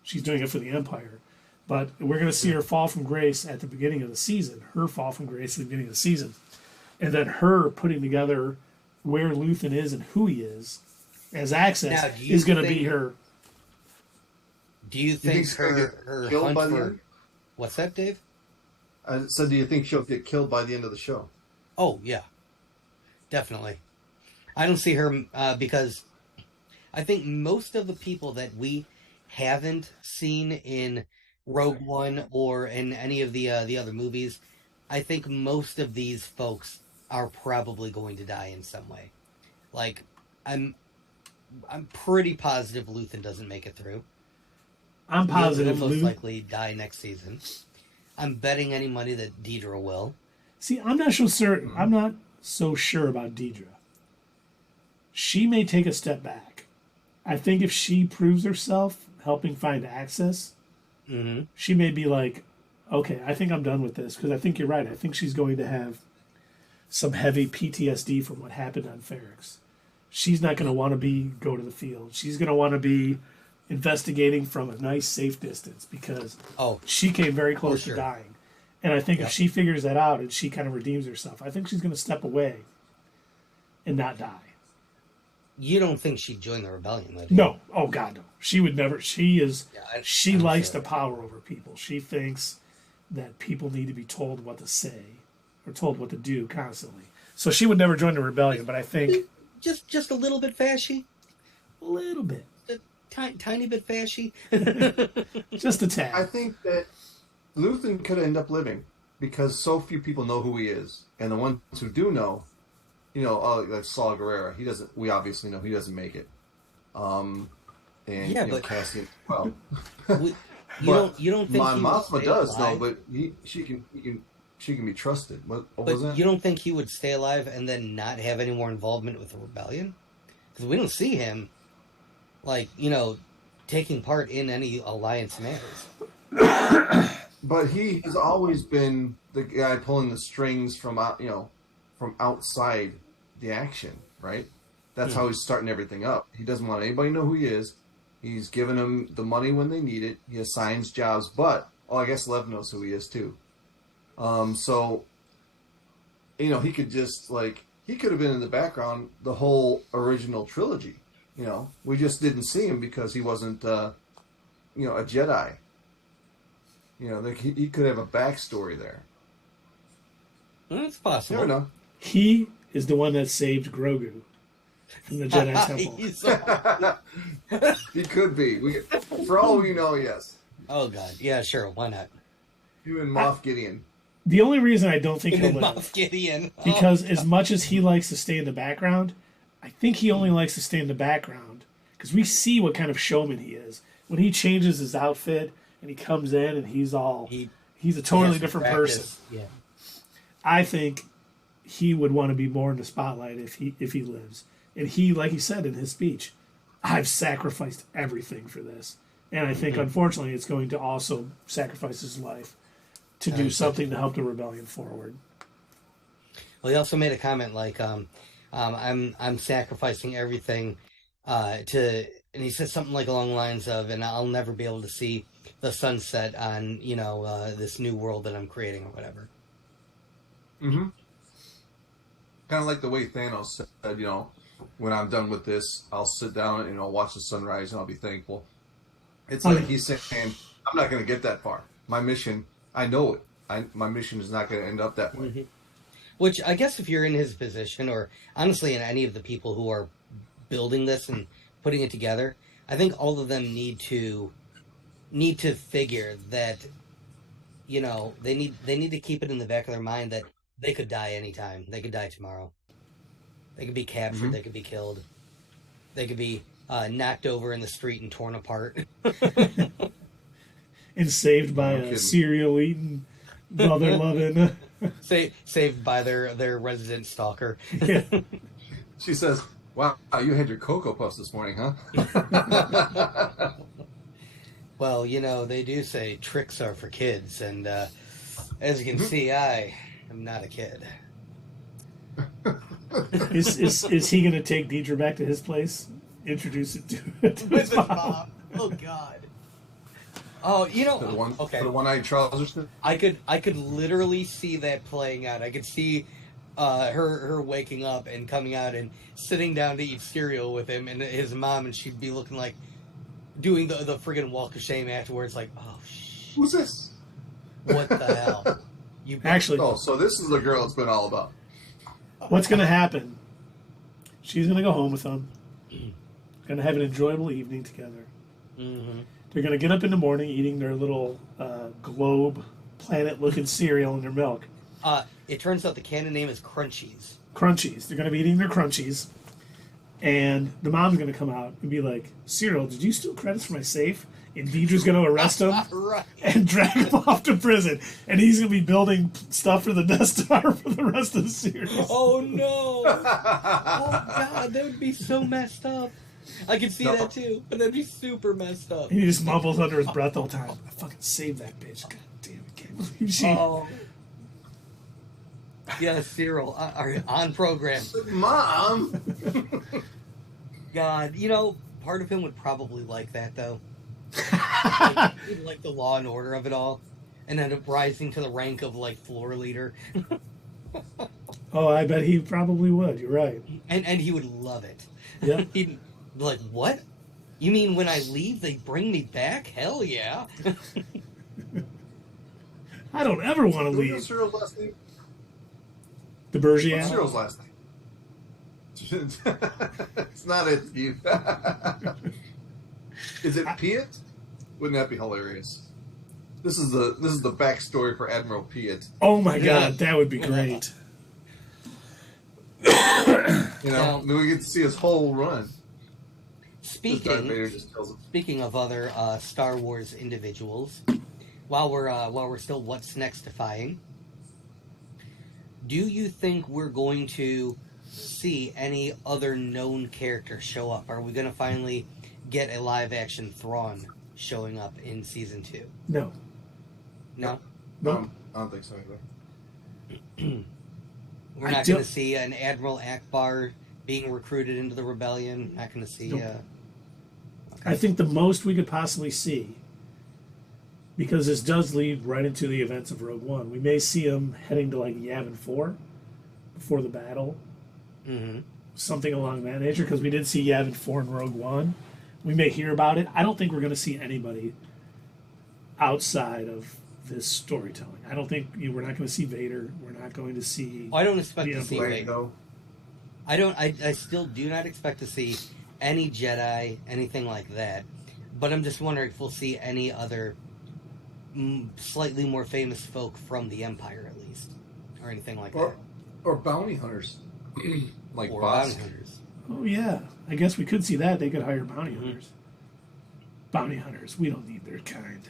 she's doing it for the Empire. But we're going to see her fall from grace at the beginning of the season. Her fall from grace at the beginning of the season. And then her putting together where Luthen is and who he is as access is going to be her. Do you think her killed hunt by the for... end? What's that, Dave? So do you think she'll get killed by the end of the show? Oh, yeah. Definitely. I don't see her because I think most of the people that we haven't seen in Rogue One or in any of the other movies, I think most of these folks are probably going to die in some way. Like, I'm pretty positive Luthen doesn't make it through. I'm positive he'll most likely die next season. I'm betting any money that Deidre will. See, I'm not so certain. I'm not so sure about Deidre. She may take a step back. I think if she proves herself helping find access, she may be like, okay, I think I'm done with this, because I think you're right. I think she's going to have some heavy PTSD from what happened on Ferrix. She's not going to want to go to the field. She's going to want to be investigating from a nice, safe distance, because she came very close to dying. And I think if she figures that out and she kind of redeems herself, I think she's going to step away and not die. You don't think she'd join the rebellion, though? No. Oh, God, no. She would never. She is. Yeah, she likes the power over people. She thinks that people need to be told what to say or told what to do constantly. So she would never join the rebellion, but I think... Just a little bit fashy? A little bit. A tiny bit fashy? Just a tad. I think that Luthen could end up living because so few people know who he is. And the ones who do know, like Saul Guerrero, he doesn't. We obviously know he doesn't make it. But Cassian, well, you don't think Mon Mothma does though, but she can be trusted. What was that? You don't think he would stay alive and then not have any more involvement with the rebellion? Because we don't see him, taking part in any alliance matters. But he has always been the guy pulling the strings from outside the action, right? That's how he's starting everything up. He doesn't want anybody to know who he is. He's giving them the money when they need it. He assigns jobs, but I guess Lev knows who he is too. So he could just he could have been in the background the whole original trilogy. We just didn't see him because he wasn't a Jedi. He could have a backstory there. It's possible. Never know. He is the one that saved Grogu from the Jedi Temple. He could be. For all we know, yes. Oh, God. Yeah, sure. Why not? You and Moff Gideon. The only reason I don't think he'll live, Moff Gideon. because as much as he likes to stay in the background, I think he only likes to stay in the background because we see what kind of showman he is. When he changes his outfit and he comes in and he's a totally different person. Yeah. I think he would want to be more in the spotlight if he lives. And he, like he said in his speech, I've sacrificed everything for this. And I think, unfortunately, it's going to also sacrifice his life to do something to help the rebellion forward. Well, he also made a comment like, I'm sacrificing everything and he said something like along the lines of, and I'll never be able to see the sunset on, this new world that I'm creating or whatever. Mm-hmm. Kind of like the way Thanos said, when I'm done with this, I'll sit down and I'll watch the sunrise and I'll be thankful. It's like he's saying, I'm not going to get that far. My mission, I know it. My mission is not going to end up that way. Mm-hmm. Which I guess if you're in his position, or honestly in any of the people who are building this and putting it together, I think all of them need to figure that, they need to keep it in the back of their mind that they could die anytime. They could die tomorrow. They could be captured. Mm-hmm. They could be killed. They could be knocked over in the street and torn apart. And saved by a cereal-eating, mother-loving... saved by their resident stalker. Yeah. She says, wow, you had your Cocoa Puffs this morning, huh? Well, they do say tricks are for kids, and as you can see, I am not a kid. Is he going to take Deidre back to his place? Introduce it to his mom? Oh, God. Oh, the one-eyed trousers. I could literally see that playing out. I could see her waking up and coming out and sitting down to eat cereal with him and his mom, and she'd be looking like doing the friggin' walk of shame afterwards, like, oh shit. Who's this? What the hell? You actually? Oh, so this is the girl it's been all about. What's going to happen? She's going to go home with them. Going to have an enjoyable evening together. Mm-hmm. They're going to get up in the morning eating their little globe planet-looking cereal and their milk. It turns out the canon name is Crunchies. Crunchies. They're going to be eating their Crunchies. And the mom's going to come out and be like, Cyril, did you steal credits for my safe? And Deidre's going to arrest him right. and drag him off to prison. And he's going to be building stuff for the Death Star for the rest of the series. Oh, no. Oh, God. That would be so messed up. I could see that, too. But that'd be super messed up. And he just mumbles under his breath all the time. I fucking saved that bitch. God damn it. Can't believe she... Oh. Yeah, Cyril, on program. Mom! God, part of him would probably like that, though. Like the law and order of it all. And end up rising to the rank of, floor leader. Oh, I bet he probably would. You're right. And he would love it. Yeah. He'd be like, what? You mean when I leave, they bring me back? Hell yeah. I don't ever want to leave. What's Cyril's last name? The Bergian? What's Cyril's last name? It's not it, Steve. Is it Piet? Wouldn't that be hilarious? This is the backstory for Admiral Piet. Oh my God, that would be great. Then we get to see his whole run. Speaking of other Star Wars individuals, while we're still what's next-ifying, do you think we're going to see any other known characters show up? Are we going to finally get a live-action Thrawn showing up in Season 2? No. No? No. I don't think so either. We're not going to see an Admiral Akbar being recruited into the rebellion. Not going to see... Nope. I think the most we could possibly see, because this does lead right into the events of Rogue One, we may see him heading to Yavin 4 before the battle. Mm-hmm. Something along that nature, because we did see Yavin 4 in Rogue One. We may hear about it. I don't think we're going to see anybody outside of this storytelling. I don't think we're not going to see Vader. We're not going to see... I don't expect to see Vader. I still do not expect to see any Jedi, anything like that. But I'm just wondering if we'll see any other slightly more famous folk from the Empire, at least. Or anything like that. Or bounty hunters. Like or Bosk. bounty hunters. Oh, yeah. I guess we could see that. They could hire bounty hunters. Bounty hunters. We don't need their kind.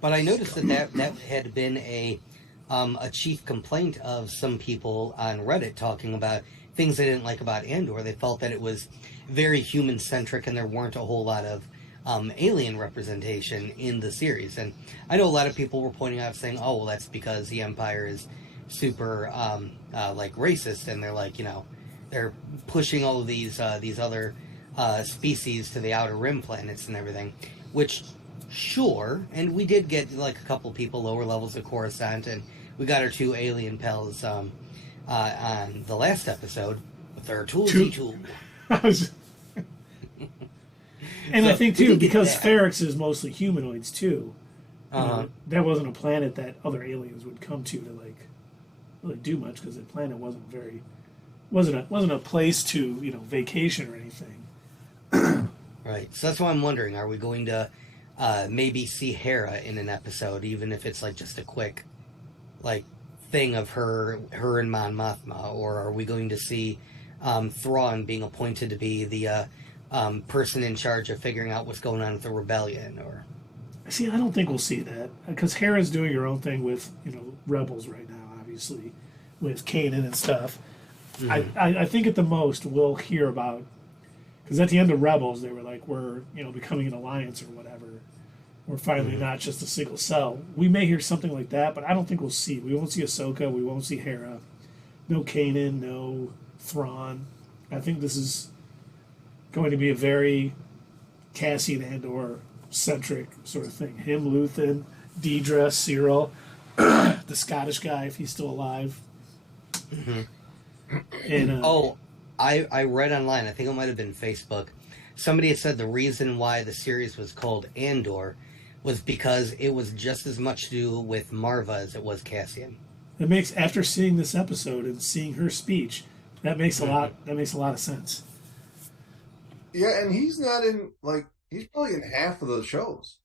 But I noticed that had been a chief complaint of some people on Reddit talking about things they didn't like about Andor. They felt that it was very human-centric and there weren't a whole lot of alien representation in the series. And I know a lot of people were pointing out saying, oh, well, that's because the Empire is super, racist, and they're they're pushing all of these other species to the Outer Rim planets and everything, which... Sure, and we did get a couple people lower levels of Coruscant, and we got our 2 alien pals on the last episode with their tool. And So, I think we too, did get because that. Ferrix is mostly humanoids too. Uh-huh. That wasn't a planet that other aliens would come to like really do much, because the planet wasn't a place to vacation or anything. Right. So that's why I'm wondering, are we going to maybe see Hera in an episode, even if it's like just a quick like thing of her and Mon Mothma, or are we going to see Thrawn being appointed to be the person in charge of figuring out what's going on with the rebellion? Or See, I don't think we'll see that, because Hera's doing her own thing with rebels right now, obviously, with Kanan and stuff. I think at the most we'll hear about, because at the end of Rebels they were like, we're becoming an alliance or whatever. We're finally not just a single cell. We may hear something like that, but I don't think we'll see. We won't see Ahsoka. We won't see Hera. No Kanan. No Thrawn. I think this is going to be a very Cassian Andor centric sort of thing. Him, Luthen, Deidre, Cyril, the Scottish guy if he's still alive. And I read online, I think it might have been Facebook, somebody had said the reason why the series was called Andor was because it was just as much to do with Marva as it was Cassian. That makes, after seeing this episode and seeing her speech, that makes a lot of sense. Yeah, and he's not in, like, he's probably in half of the shows,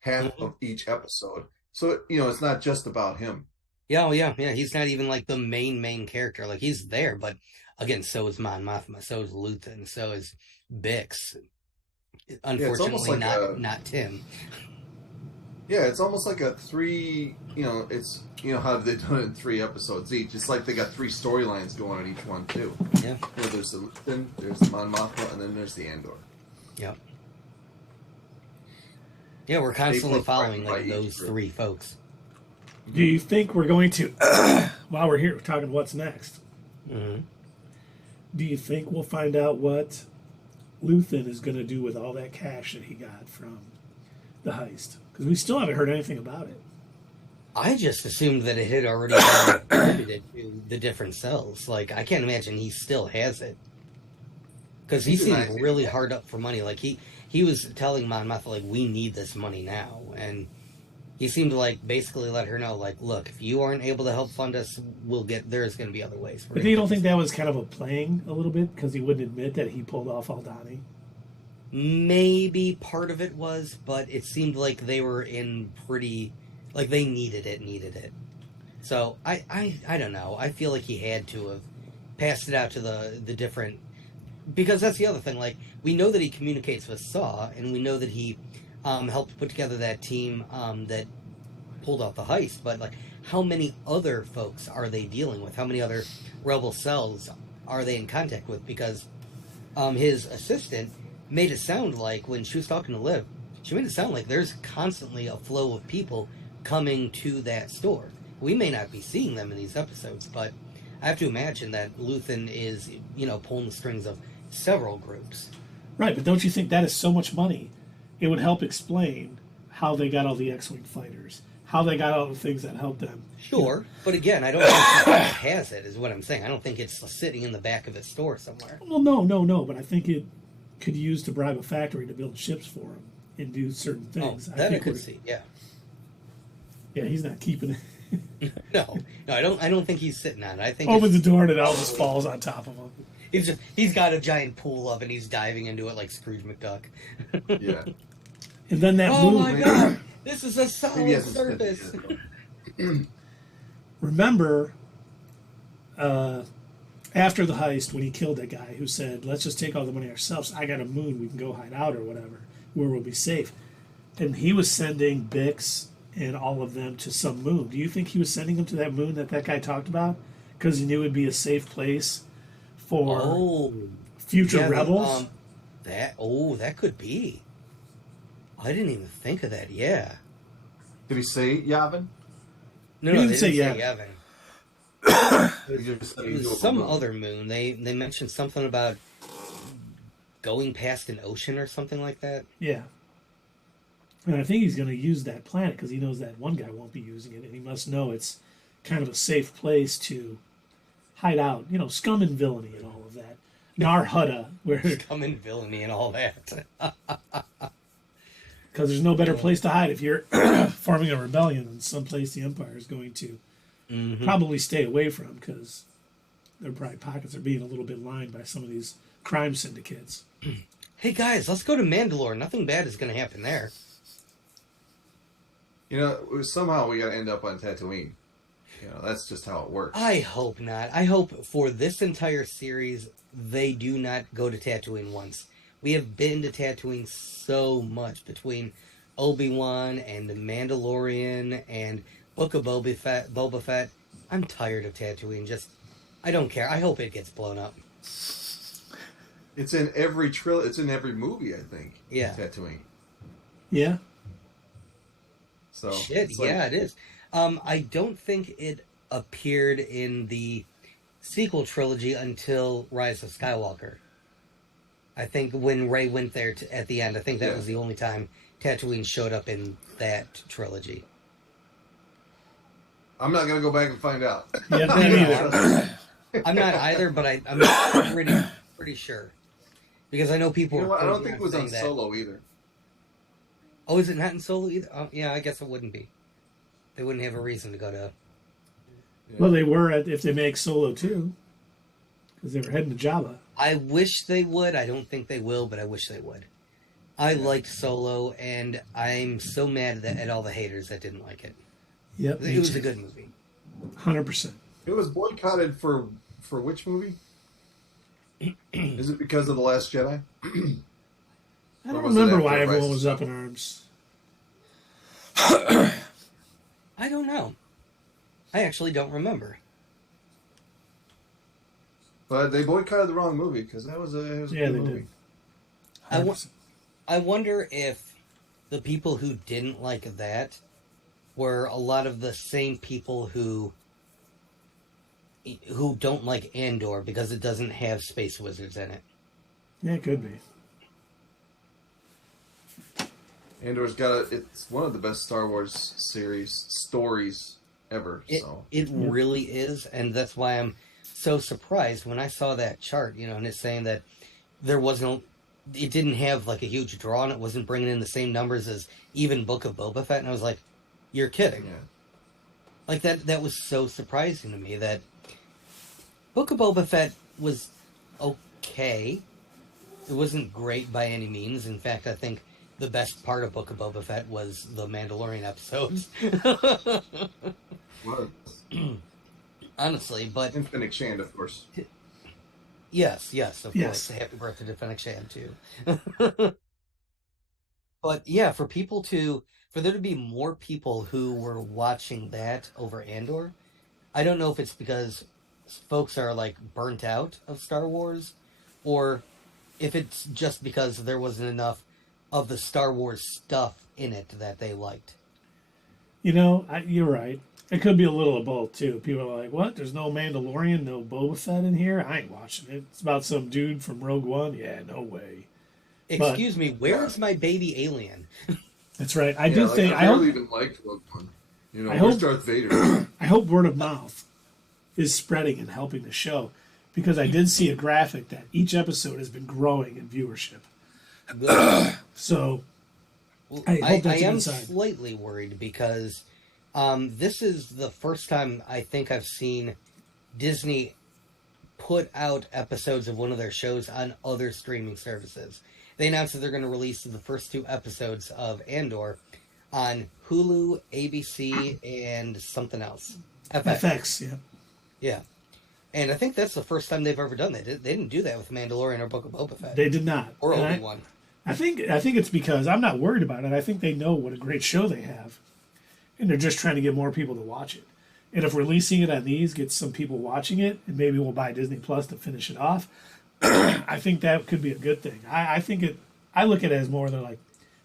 half of each episode. So, it's not just about him. Yeah, he's not even like the main character. Like, he's there, but again, so is Mon Mothma, so is Luthen, so is Bix. Unfortunately, not Tim. Yeah, it's almost like a 3, it's, how they've done it in 3 episodes each. It's like they got 3 storylines going on each one, too. Yeah. There's the Luthen, there's the Mon Mothma, and then there's the Andor. Yep. Yeah, we're constantly following like those 3 folks. Do you think we're going to, while we're here, we're talking what's next, do you think we'll find out what Luthen is going to do with all that cash that he got from the heist? Because we still haven't heard anything about it. I just assumed that it had already been distributed to the different cells. Like, I can't imagine he still has it. Because he seemed really hard up for money. Like, he was telling Mon Mothma, like, we need this money now. And he seemed to, like, basically let her know, like, look, if you aren't able to help fund us, there's going to be other ways. But you don't think that was kind of a playing a little bit? Because he wouldn't admit that he pulled off Aldhani? Maybe part of it was, but it seemed like they were in pretty... Like, they needed it. So, I don't know. I feel like he had to have passed it out to the different... Because that's the other thing. Like, we know that he communicates with Saw, and we know that he helped put together that team that pulled off the heist. But, like, how many other folks are they dealing with? How many other rebel cells are they in contact with? Because his assistant made it sound like, when she was talking to Liv, she made it sound like there's constantly a flow of people coming to that store. We may not be seeing them in these episodes, but I have to imagine that Luthen is, pulling the strings of several groups. Right, but don't you think that is so much money? It would help explain how they got all the X-Wing fighters, how they got all the things that helped them. Sure, but again, I don't think he has it, is what I'm saying. I don't think it's sitting in the back of his store somewhere. Well, no, but I think it could use to bribe a factory to build ships for him and do certain things. That I could see, yeah. Yeah, he's not keeping it. No, I don't think he's sitting on it. I think opens the door and it all just falls on top of him. He's got a giant pool of it and he's diving into it like Scrooge McDuck. Yeah. And then that oh move. my god! This is a solid surface. Remember, after the heist, when he killed that guy who said, let's just take all the money ourselves, I got a moon, we can go hide out or whatever, where we'll be safe. And he was sending Bix and all of them to some moon. Do you think he was sending them to that moon that guy talked about? Because he knew it would be a safe place for future rebels? That could be. I didn't even think of that, yeah. Did he say Yavin? No, He they didn't say Yavin. It was some other moon. They mentioned something about going past an ocean or something like that. Yeah. And I think he's going to use that planet because he knows that one guy won't be using it, and he must know it's kind of a safe place to hide out. You know, scum and villainy and all of that. Narhutta, where Scum and villainy and all that. because there's no better place to hide if you're forming a rebellion than someplace the Empire is going to probably stay away from, because their probably pockets are being a little bit lined by some of these crime syndicates. Hey guys, let's go to Mandalore. Nothing bad is going to happen there. You know, somehow we got to end up on Tatooine. You know, that's just how it works. I hope not. I hope for this entire series, they do not go to Tatooine once. We have been to Tatooine so much between Obi-Wan and The Mandalorian and Book of Boba Fett. I'm tired of Tatooine. I don't care. I hope it gets blown up. It's in every It's in every movie, I think. Yeah. Tatooine. Yeah. So shit. Yeah, it is. I don't think it appeared in the sequel trilogy until Rise of Skywalker. I think when Rey went there at the end, I think that was the only time Tatooine showed up in that trilogy. I'm not going to go back and find out. Yeah, me neither. I'm not either, but I'm pretty sure. Because I know people... You know what? I don't think it was on Solo either. Oh, is it not in Solo either? Oh, yeah, I guess it wouldn't be. They wouldn't have a reason to go to... Yeah. Well, they were if they make Solo too, because they were heading to Jabba. I wish they would. I don't think they will, but I wish they would. I liked Solo, and I'm so mad at all the haters that didn't like it. Yep, it was a good movie. 100%. It was boycotted for which movie? Is it because of The Last Jedi? I don't remember why everyone was up in arms. I don't know. I actually don't remember. But they boycotted the wrong movie, because that was a good movie. I wonder if the people who didn't like that were a lot of the same people who don't like Andor because it doesn't have space wizards in it. Yeah, it could be. Andor's it's one of the best Star Wars stories ever. It really is, and that's why I'm so surprised when I saw that chart, and it's saying that it didn't have like a huge draw and it wasn't bringing in the same numbers as even Book of Boba Fett, and I was like, you're kidding. Yeah. Like that was so surprising to me that Book of Boba Fett was okay. It wasn't great by any means. In fact, I think the best part of Book of Boba Fett was the Mandalorian episodes. What? Honestly, but... And Fennec Shand, of course. Yes, of course. Happy birthday to Fennec Shand, too. But, yeah, for there to be more people who were watching that over Andor, I don't know if it's because folks are, like, burnt out of Star Wars, or if it's just because there wasn't enough of the Star Wars stuff in it that they liked. You're right. It could be a little of both, too. People are like, what? There's no Mandalorian, no Boba Fett in here? I ain't watching it. It's about some dude from Rogue One? Yeah, no way. Excuse me, where's my baby alien? That's right. I barely even liked Rogue One. Where's Darth Vader? I hope word of mouth is spreading and helping the show, because I did see a graphic that each episode has been growing in viewership. So, I hope that's a good sign. I am slightly worried because this is the first time I think I've seen Disney put out episodes of one of their shows on other streaming services. They announced that they're going to release the first 2 episodes of Andor on Hulu, ABC, and something else. FX, yeah. Yeah. And I think that's the first time they've ever done that. They didn't do that with Mandalorian or Book of Boba Fett. They did not. Or Obi-Wan. I think it's because I'm not worried about it. I think they know what a great show they have, and they're just trying to get more people to watch it. And if releasing it on these gets some people watching it, and maybe we'll buy Disney Plus to finish it off, I think that could be a good thing. I look at it as more than like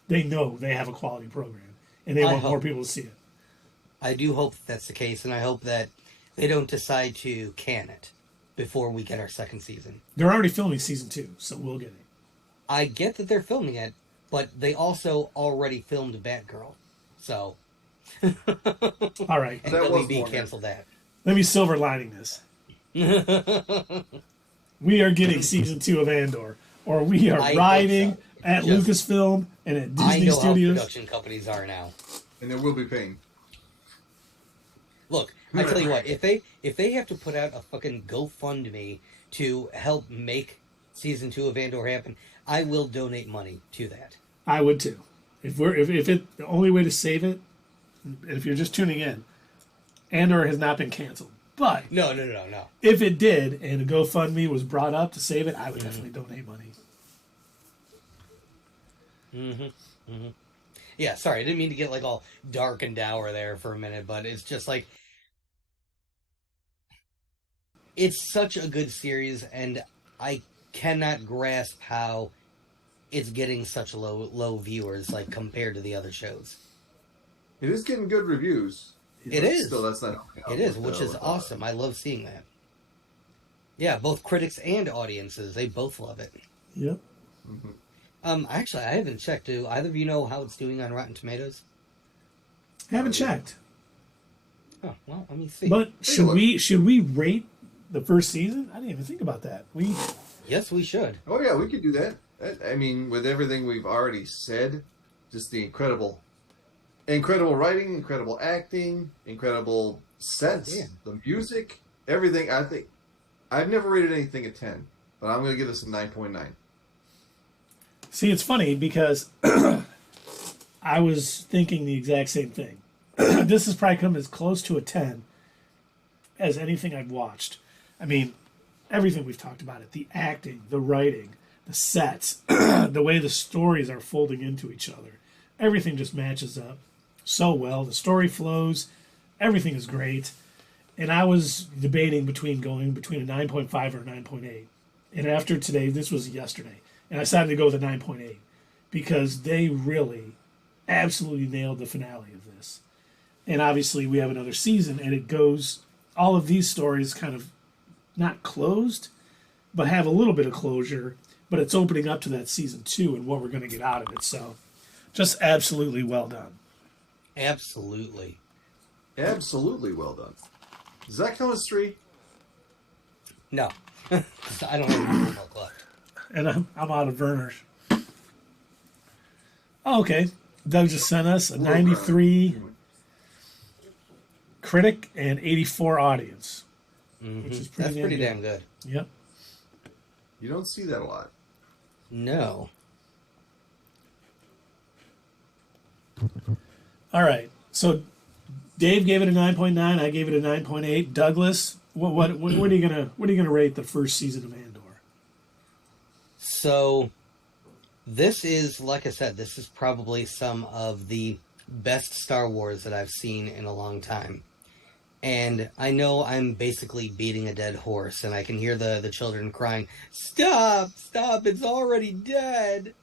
they know they have a quality program, and they want more people to see it. I do hope that's the case, and I hope that they don't decide to can it before we get our second season. They're already filming season 2, so we'll get it. I get that they're filming it, but they also already filmed Batgirl, so... All right. And WB canceled that. Let me silver lining this. We are getting season 2 of Andor, or we are riding at Lucasfilm and at Disney Studios. I know how production companies are now, and there will be pain. Look, I tell you what, if they have to put out a fucking GoFundMe to help make season 2 of Andor happen, I will donate money to that. I would too. If the only way to save it, if you're just tuning in, Andor has not been canceled. But no. If it did, and a GoFundMe was brought up to save it, I would definitely donate money. Yeah, sorry, I didn't mean to get like all dark and dour there for a minute, but it's just like it's such a good series, and I cannot grasp how it's getting such low viewers like compared to the other shows. It is getting good reviews. It is. Still, that's not. It is, which is awesome. I love seeing that. Yeah, both critics and audiences, they both love it. Yep. Actually, I haven't checked. Do either of you know how it's doing on Rotten Tomatoes? I haven't checked. Oh, well, let me see. But should we rate the first season? I didn't even think about that. Yes, we should. Oh yeah, we could do that. I mean, with everything we've already said, just the incredible writing, incredible acting, incredible sets, the music, everything. I think I've never rated anything a 10, but I'm going to give this a 9.9. See, it's funny because I was thinking the exact same thing. This has probably come as close to a 10 as anything I've watched. I mean, everything we've talked about it, the acting, the writing, the sets, the way the stories are folding into each other. Everything just matches up so well. The story flows. Everything is great. And I was debating going between a 9.5 or a 9.8. And after today, this was yesterday, and I decided to go with a 9.8 because they really absolutely nailed the finale of this. And obviously we have another season, and it goes, all of these stories kind of not closed, but have a little bit of closure, but it's opening up to that season 2 and what we're going to get out of it. So just absolutely well done. Absolutely well done. Does that count as 3? No. I don't have any book left. And I'm out of Verner's. Oh, okay. Doug just sent us a 93 critic and 84 audience. Which is pretty damn good. Yep. You don't see that a lot. No. All right. So Dave gave it a 9.9. I gave it a 9.8. Douglas, what are you gonna rate the first season of Andor? So this is, like I said, this is probably some of the best Star Wars that I've seen in a long time. And I know I'm basically beating a dead horse, and I can hear the children crying, "Stop! Stop! It's already dead!"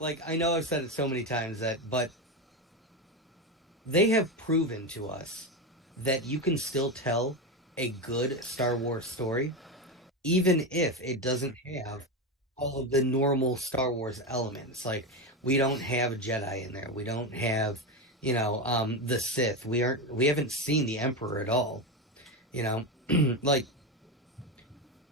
Like, I know I've said it so many times but they have proven to us that you can still tell a good Star Wars story, even if it doesn't have all of the normal Star Wars elements. Like, we don't have Jedi in there. We don't have, the Sith. We haven't seen the Emperor at all. Like,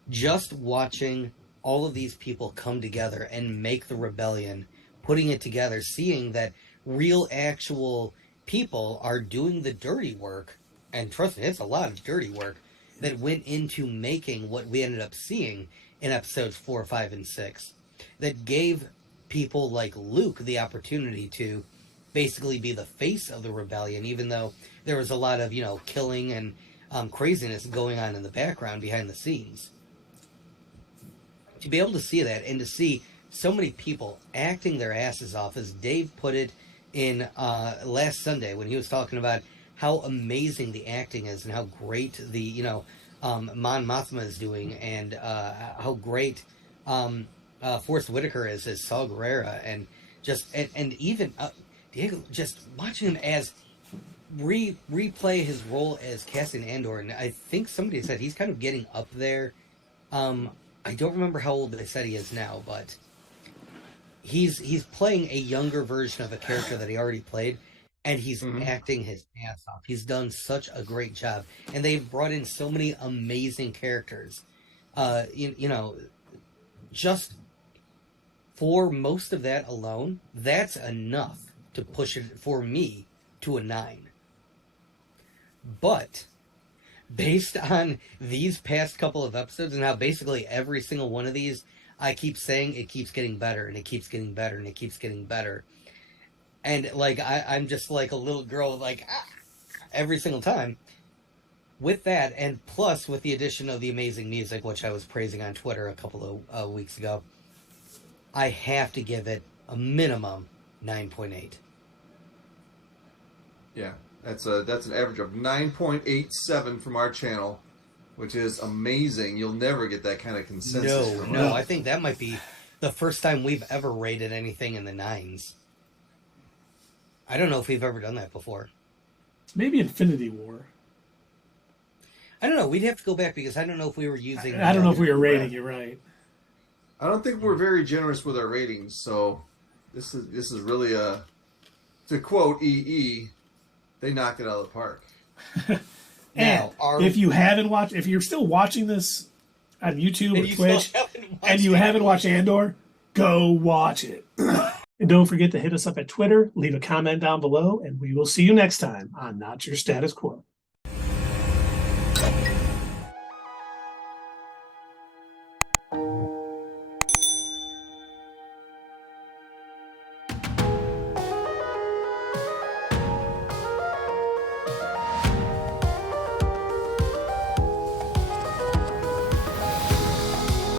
just watching all of these people come together and make the rebellion, putting it together, seeing that real, actual people are doing the dirty work, and trust me, it's a lot of dirty work that went into making what we ended up seeing in episodes 4, 5, and 6, that gave people like Luke the opportunity to basically be the face of the rebellion, even though there was a lot of, killing and craziness going on in the background behind the scenes. To be able to see that, and to see so many people acting their asses off, as Dave put it in last Sunday when he was talking about how amazing the acting is and how great the Mon Mothma is doing, and how great Forrest Whitaker is as Saw Gerrera, and even Diego, just watching him as replay his role as Cassian Andor, and I think somebody said he's kind of getting up there. I don't remember how old they said he is now, but he's playing a younger version of a character that he already played, and he's Mhm. acting his ass off. He's done such a great job, and they've brought in so many amazing characters. You know, just for most of that alone, that's enough to push it for me to a 9. But based on these past couple of episodes and how basically every single one of these, I keep saying it keeps getting better and it keeps getting better and it keeps getting better. And like I'm just like a little girl, like every single time. With that, and plus with the addition of the amazing music, which I was praising on Twitter a couple of weeks ago, I have to give it a minimum 9.8. Yeah, that's an average of 9.87 from our channel, which is amazing. You'll never get that kind of consensus. No, I think that might be the first time we've ever rated anything in the 9s. I don't know if we've ever done that before. Maybe Infinity War. I don't know. We'd have to go back because I don't know if we were using... I don't know if we were rating it right. I don't think we're very generous with our ratings, so this is really to quote EE, they knocked it out of the park. And if you haven't watched, if you're still watching this on YouTube or Twitch, and you haven't watched Andor, go watch it. And don't forget to hit us up at Twitter, leave a comment down below, and we will see you next time on Not Your Status Quo.